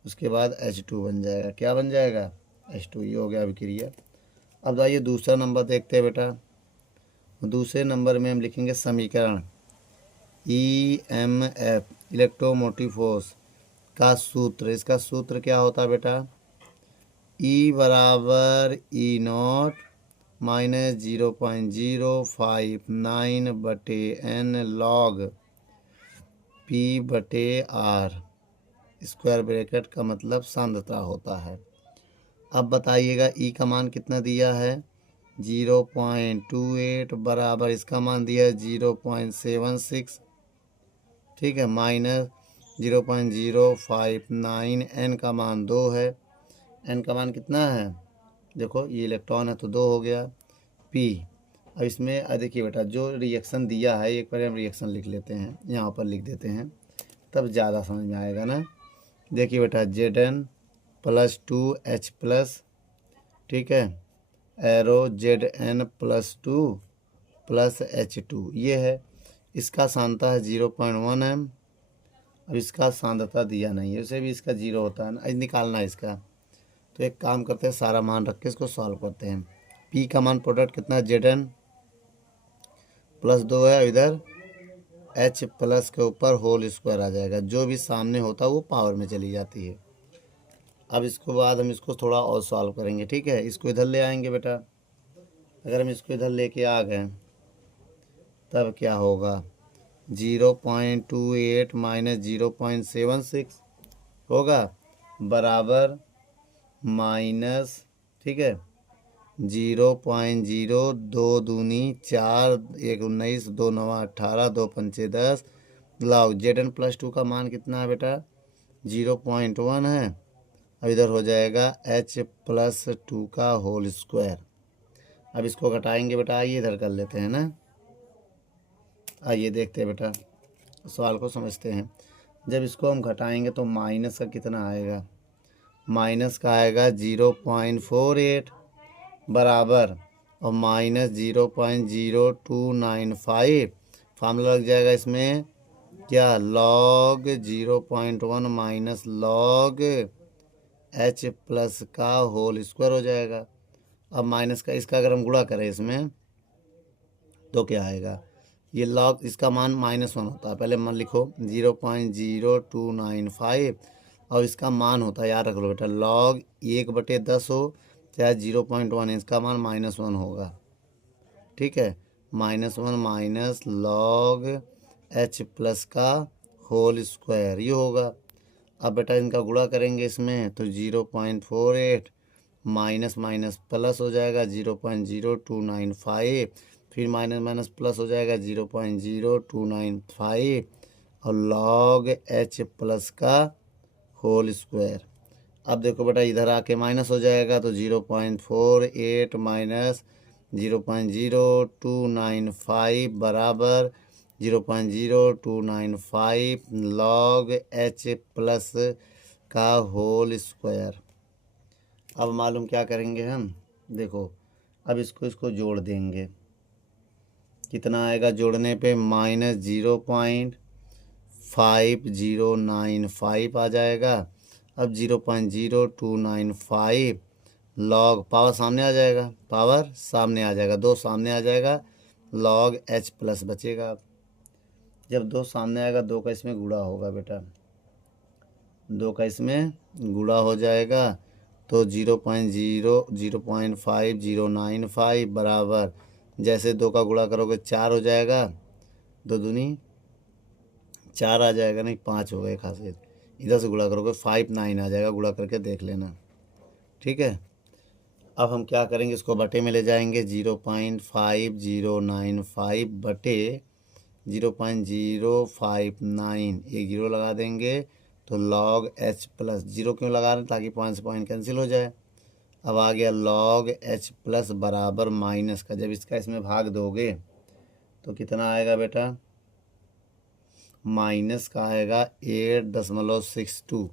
उसके बाद H2 बन जाएगा। क्या बन जाएगा? H2। ये हो गया अभिक्रिया। अब आइए दूसरा नंबर देखते हैं बेटा। दूसरे नंबर में हम लिखेंगे समीकरण EMF, इलेक्ट्रोमोटिव फोर्स का सूत्र। इसका सूत्र क्या होता है बेटा? E बराबर ई नॉट माइनस 0.059 बटे एन लॉग पी बटे आर, स्क्वायर ब्रैकेट का मतलब सांद्रता होता है। अब बताइएगा ई का मान कितना दिया है? 0.28 बराबर इसका मान दिया है 0.76। ठीक है, माइनस 0.059, एन का मान 2 है। एन का मान कितना है? देखो ये इलेक्ट्रॉन है तो 2 हो गया। पी, अब इसमें देखिए बेटा जो रिएक्शन दिया है, एक बार हम रिएक्शन लिख लेते हैं, यहाँ पर लिख देते हैं तब ज़्यादा समझ में आएगा ना। देखिए बेटा Z N plus 2H plus, ठीक है, arrow Z N plus 2 plus H2 ये है। इसका सांद्रता है 0.1 m। अब इसका सांद्रता दिया नहीं है, उसे भी इसका 0 होता है ना, निकालना है इसका। तो एक काम करते हैं, सारा मान रख के इसको सॉल्व करते हैं। पी का मान प्रोडक्ट कितना है? जेड एन प्लस 2 है, इधर H प्लस के ऊपर होल स्क्वायर आ जाएगा। जो भी सामने होता है वो पावर में चली जाती है। अब इसके बाद हम इसको थोड़ा और सॉल्व करेंगे। ठीक है, इसको इधर ले आएंगे बेटा, अगर हम इसको इधर लेके आ गए तब क्या होगा, 0.28 माइनस 0.76 होगा बराबर माइनस, ठीक है, 0.0, 2 दूनी 4, 1 19, 2 9 18, 2 पंचे 10। लाओ Zn+2 का मान कितना है बेटा, 0.1 है। अब इधर हो जाएगा H+2 का होल स्क्वायर। अब इसको घटाएंगे बेटा, आइए इधर कर लेते हैं ना। आइए देखते हैं बेटा, सवाल को समझते हैं। जब इसको हम घटाएंगे तो माइनस का कितना आएगा, माइनस का आएगा 0.48 बराबर और माइनस 0.0295। फार्मूला लग जाएगा इसमें क्या, लॉग 0.1 माइनस लॉग H+ का होल स्क्वायर हो जाएगा। अब माइनस का इसका अगर हम गुणा करें इसमें तो क्या आएगा, ये लॉग इसका मान -1 होता है, पहले मान लिखो 0.0295 और इसका मान होता है, याद रख लो बेटा, लॉग 1/10 हो चाहे 0.1, इसका मान -1 होगा, ठीक है, -1 माइनस लॉग H+ का होल स्क्वायर ये होगा। अब बेटा इनका गुणा करेंगे इसमें तो 0.48 माइनस माइनस प्लस हो जाएगा 0.0295, फिर माइनस माइनस प्लस हो जाएगा 0.0295 और लॉग H+ का होल स्क्वायर। अब देखो बेटा इधर आके माइनस हो जाएगा तो 0.48 माइनस 0.0295 बराबर 0.0295 लॉग H+ का होल स्क्वायर। अब मालूम क्या करेंगे हम, देखो अब इसको जोड़ देंगे, कितना आएगा जोड़ने पे, -0.5095 आ जाएगा। अब 0.0295 लॉग पावर सामने आ जाएगा, पावर सामने आ जाएगा, 2 सामने आ जाएगा, लॉग H+ बचेगा। जब 2 सामने आएगा 2 का इसमें गुणा होगा बेटा, 2 का इसमें गुणा हो जाएगा तो 0.5095 बराबर, जैसे 2 का गुणा करोगे 4 हो जाएगा, 2 दूनी 4 आ जाएगा, नहीं 5 हो गए खासे, इधर से गुणा करोगे 59 आ जाएगा, गुणा करके देख लेना, ठीक है। अब हम क्या करेंगे, इसको बटे में ले जाएंगे, 0.5095 बटे 0.059, एक जीरो लगा देंगे तो लॉग H+, जीरो क्यों लगा रहे हैं, ताकि पॉइंट से पॉइंट कैंसिल हो जाए। अब आ गया लॉग H+ बराबर माइनस का, जब इसका इसमें भाग दोगे तो कितना आएगा बेटा, माइनस का आएगा 8.62।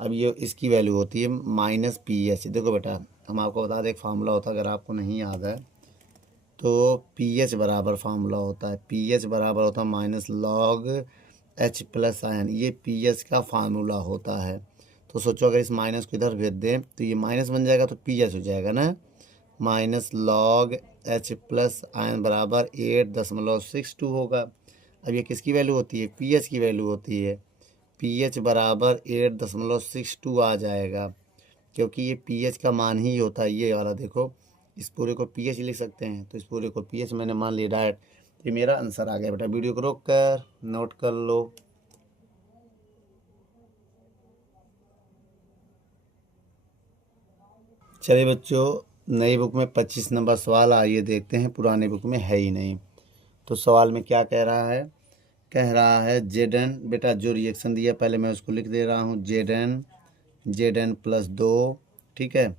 अब ये इसकी वैल्यू होती है -pH। देखो बेटा हम आपको बता दें, एक फार्मूला होता है, अगर आपको नहीं याद है तो pH बराबर फार्मूला होता है, pH बराबर होता है माइनस लॉग H+ आयन, ये pH का फार्मूला होता है। तो सोचो अगर इस माइनस को इधर भेज दें तो ये माइनस बन जाएगा तो pH हो जाएगा ना, माइनस लॉग H+ आयन बराबर 8.62 होगा। अब ये किसकी वैल्यू होती है, pH की वैल्यू होती है, pH बराबर 8.62 आ जाएगा, क्योंकि ये pH का मान ही होता है ये वाला। देखो इस पूरे को pH लिख सकते हैं, तो इस पूरे को pH मैंने मान लिया डायरेक्ट, ये मेरा आंसर आ गया बेटा। वीडियो को रोक कर नोट कर लो। चलिए बच्चों, नई बुक में 25 नंबर सवाल, आइए देखते हैं, पुराने बुक में है ही नहीं। तो सवाल में क्या कह रहा है, कह रहा है Zn, बेटा जो रिएक्शन दिया पहले मैं उसको लिख दे रहा हूँ, Zn+2, ठीक है।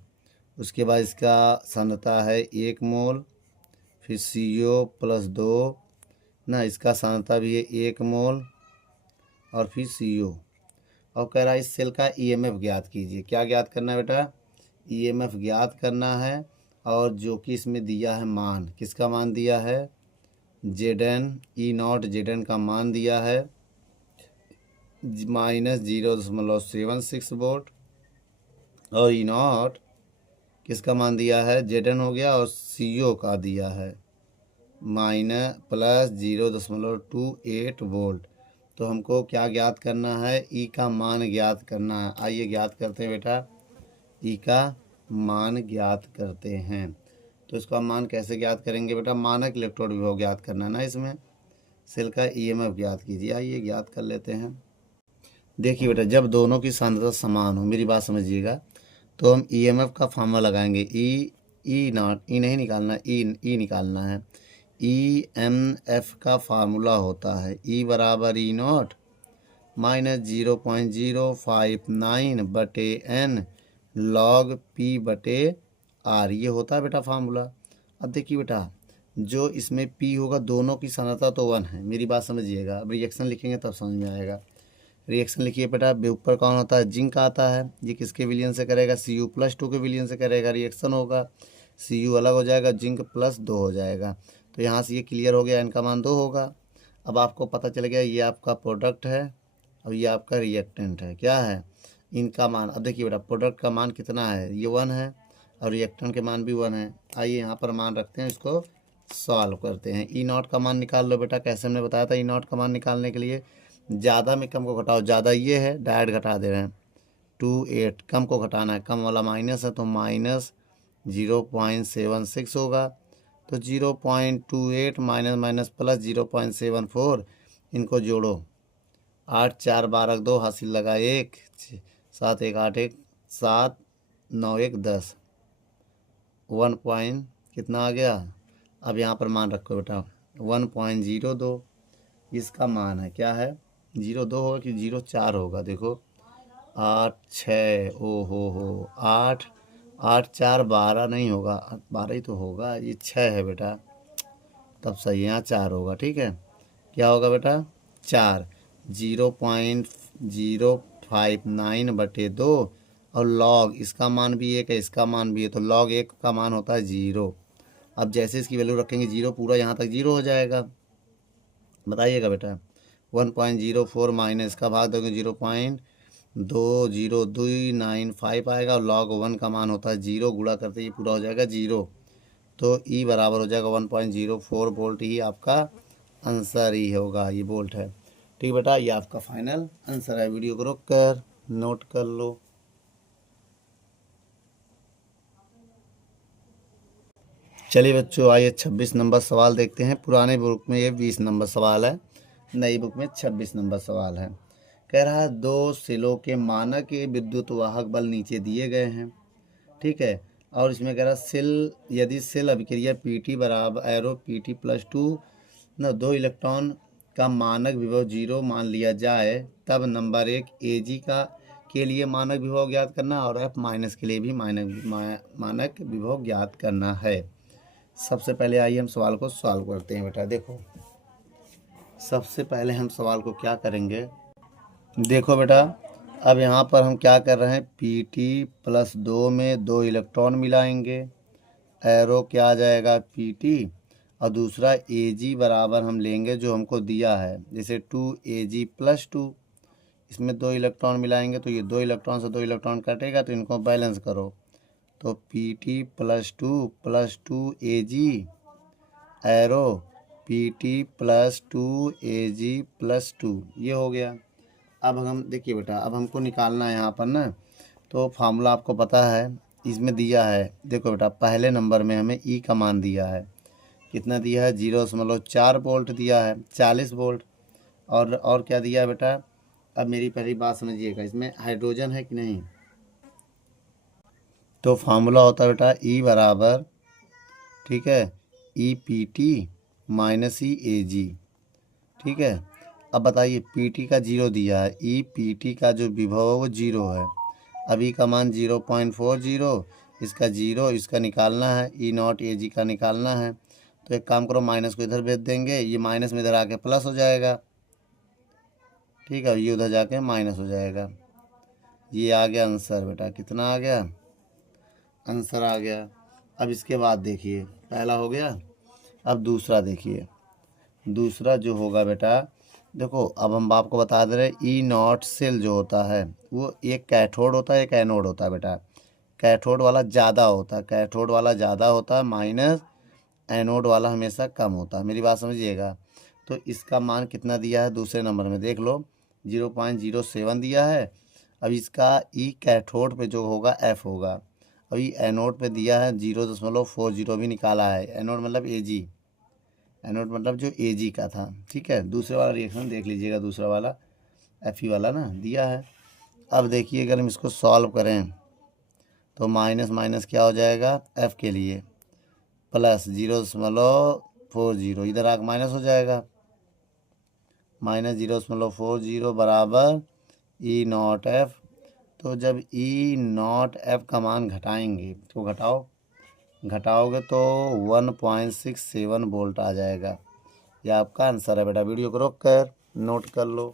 उसके बाद इसका सांद्रता है 1 मोल, फिर CO+2 ना, इसका सांद्रता भी है 1 मोल, और फिर CO। और कह रहा है इस सेल का EMF ज्ञात कीजिए। क्या ज्ञात करना है बेटा, EMF ज्ञात करना है, और जो कि इसमें दिया है मान, किसका मान दिया है, Zn E0 Zn का मान दिया है -0.76 वोल्ट, और E0 किसका मान दिया है, Zn हो गया, और CO का दिया है -+0.28 वोल्ट। तो हमको क्या ज्ञात करना है, E का मान ज्ञात करना है। आइए ज्ञात करते हैं बेटा, E का मान ज्ञात करते हैं। तो इसका मान कैसे ज्ञात करेंगे बेटा, मानक इलेक्ट्रोड विभव ज्ञात करना है ना, इसमें सेल का ईएमएफ ज्ञात कीजिए। आइए ज्ञात कर लेते हैं। देखिए बेटा, जब दोनों की सांद्रता समान हो, मेरी बात समझिएगा, तो हम ईएमएफ का फार्मूला लगाएंगे। ई नॉट, ई नहीं निकालना, ई निकालना है। ई एम एफ का फार्मूला होता है ई बराबर ई नॉट माइनस 0.059 बटे एन लॉग पी बटे आर, ये होता है बेटा फार्मूला। अब देखिए बेटा, जो इसमें पी होगा, दोनों की सांद्रता तो 1 है, मेरी बात समझिएगा। अब रिएक्शन लिखेंगे तब समझ में आएगा। रिएक्शन लिखिए बेटा, ऊपर कौन होता है, जिंक आता है। ये किसके विलयन से करेगा, Cu+2 के विलयन से करेगा, रिएक्शन होगा, Cu अलग हो जाएगा, जिंक +2 हो जाएगा। तो यहाँ से ये क्लियर हो गया, इनका मान 2 होगा। अब आपको पता चल गया ये आपका प्रोडक्ट है और ये आपका रिएक्टेंट है। क्या है इनका मान, अब देखिए बेटा, प्रोडक्ट का मान कितना है, ये 1 है और रिएक्टेंट के मान भी 1 है। आइए यहाँ पर मान रखते हैं, इसको सॉल्व करते हैं। ई नॉट का मान निकाल लो बेटा, कैसे हमने बताया था। ई नॉट का मान निकालने के लिए ज़्यादा में कम को घटाओ, ज़्यादा ये है, डायरेक्ट घटा दे रहे हैं 28, कम को घटाना है, कम वाला माइनस है तो माइनस 0.76 होगा। तो 0.28 माइनस माइनस प्लस 0.74, इनको जोड़ो, 8 4 12 2 हासिल लगा 1, 7 1 8 1 7 9 1 10, 1 पॉइंट कितना आ गया। अब यहाँ पर मान रखो बेटा 1.02, इसका मान है, क्या है, 0.2 होगा कि 0.4 होगा। देखो 8 6, ओ हो 8 8 4 12 नहीं होगा, 12 ही तो होगा, ये 6 है बेटा, तब सही है, यहाँ 4 होगा। ठीक है, क्या होगा बेटा 4, 0.059 बटे 2 और लॉग इसका मान भी 1 है, इसका मान भी है, तो लॉग 1 का मान होता है 0। अब जैसे इसकी वैल्यू रखेंगे 0, पूरा यहाँ तक 0 हो जाएगा। बताइएगा बेटा, 1.04 माइनस का भाग दोगे 0.20295 आएगा और लॉग 1 का मान होता है 0, गुणा करते ही पूरा हो जाएगा 0। तो ई बराबर हो जाएगा 1.04 वोल्ट, ही आपका आंसर ही होगा, ये वोल्ट है। ठीक बेटा, ये आपका फाइनल आंसर है। वीडियो को रोक कर नोट कर लो। चलिए बच्चों, आइए 26 नंबर सवाल देखते हैं। पुराने बुक में ये 20 नंबर सवाल है, नई बुक में 26 नंबर सवाल है। कह रहा है 2 सेलों के मानक विद्युत वाहक बल नीचे दिए गए हैं। ठीक है, और इसमें कह रहा सेल, यदि सेल अभिक्रिया PT बराबर एरो PT+2 न 2 इलेक्ट्रॉन का मानक विभव 0 मान लिया जाए, तब नंबर 1 AG का के लिए मानक विभव ज्ञात करना और F- के लिए भी मानक विभव ज्ञात करना है। सबसे पहले आइए हम सवाल को सॉल्व करते हैं बेटा। देखो, सबसे पहले हम सवाल को क्या करेंगे, देखो बेटा, अब यहाँ पर हम क्या कर रहे हैं, PT+2 में 2 इलेक्ट्रॉन मिलाएंगे, एरो क्या आ जाएगा PT, और दूसरा AG बराबर हम लेंगे जो हमको दिया है, जैसे 2AG+2, इसमें 2 इलेक्ट्रॉन मिलाएंगे तो ये 2 इलेक्ट्रॉन से 2 इलेक्ट्रॉन कटेगा, तो इनको बैलेंस करो, तो PT+2 AG arrow PT+2 AG+2, ये हो गया। अब हम देखिए बेटा, अब हमको निकालना है यहाँ पर ना, तो फार्मूला आपको पता है, इसमें दिया है। देखो बेटा, पहले नंबर में हमें ई का मान दिया है, कितना दिया है, 0.4 वोल्ट दिया है, 40 वोल्ट। और क्या दिया है बेटा, अब मेरी पहली बात समझिएगा, इसमें हाइड्रोजन है कि नहीं, तो फार्मूला होता है बेटा ई बराबर, ठीक है, EPT माइनस EAG। ठीक है, अब बताइए PT का 0 दिया है, EPT का जो विभव है वो 0 है, अभी का मान 0.40, इसका 0, इसका निकालना है, E0 AG का निकालना है। तो एक काम करो, माइनस को इधर भेज देंगे, ये माइनस में इधर आके प्लस हो जाएगा। ठीक है, ये उधर जाके माइनस हो जाएगा। ये आ गया आंसर बेटा, कितना आ गया, आंसर आ गया। अब इसके बाद देखिए, पहला हो गया, अब दूसरा देखिए, दूसरा जो होगा बेटा, देखो अब हम आपको बता दे रहे, E0 सेल जो होता है वो एक कैथोड होता है, एक एनोड होता है बेटा। कैथोड वाला ज़्यादा होता है, कैथोड वाला ज़्यादा होता है, माइनस एनोड वाला हमेशा कम होता है, मेरी बात समझिएगा। तो इसका मान कितना दिया है, दूसरे नंबर में देख लो, 0.07 दिया है। अब इसका ई कैथोड पे जो होगा F होगा, अभी एनोड पे दिया है 0.40 भी निकाला है। एनोड मतलब एजी, एनोड मतलब जो एजी का था, ठीक है। दूसरे वाला रिएक्शन देख लीजिएगा, दूसरा वाला एफ वाला ना दिया है। अब देखिए अगर हम इसको सॉल्व करें तो माइनस माइनस क्या हो जाएगा, एफ के लिए प्लस 0.40, इधर आके माइनस हो जाएगा, माइनस 0.40 बराबर ई नॉट एफ। तो जब ई नॉट एफ का मान घटाएंगे तो घटाओगे तो 1.67 वोल्ट आ जाएगा। यह आपका आंसर है बेटा। वीडियो को रोक कर नोट कर लो।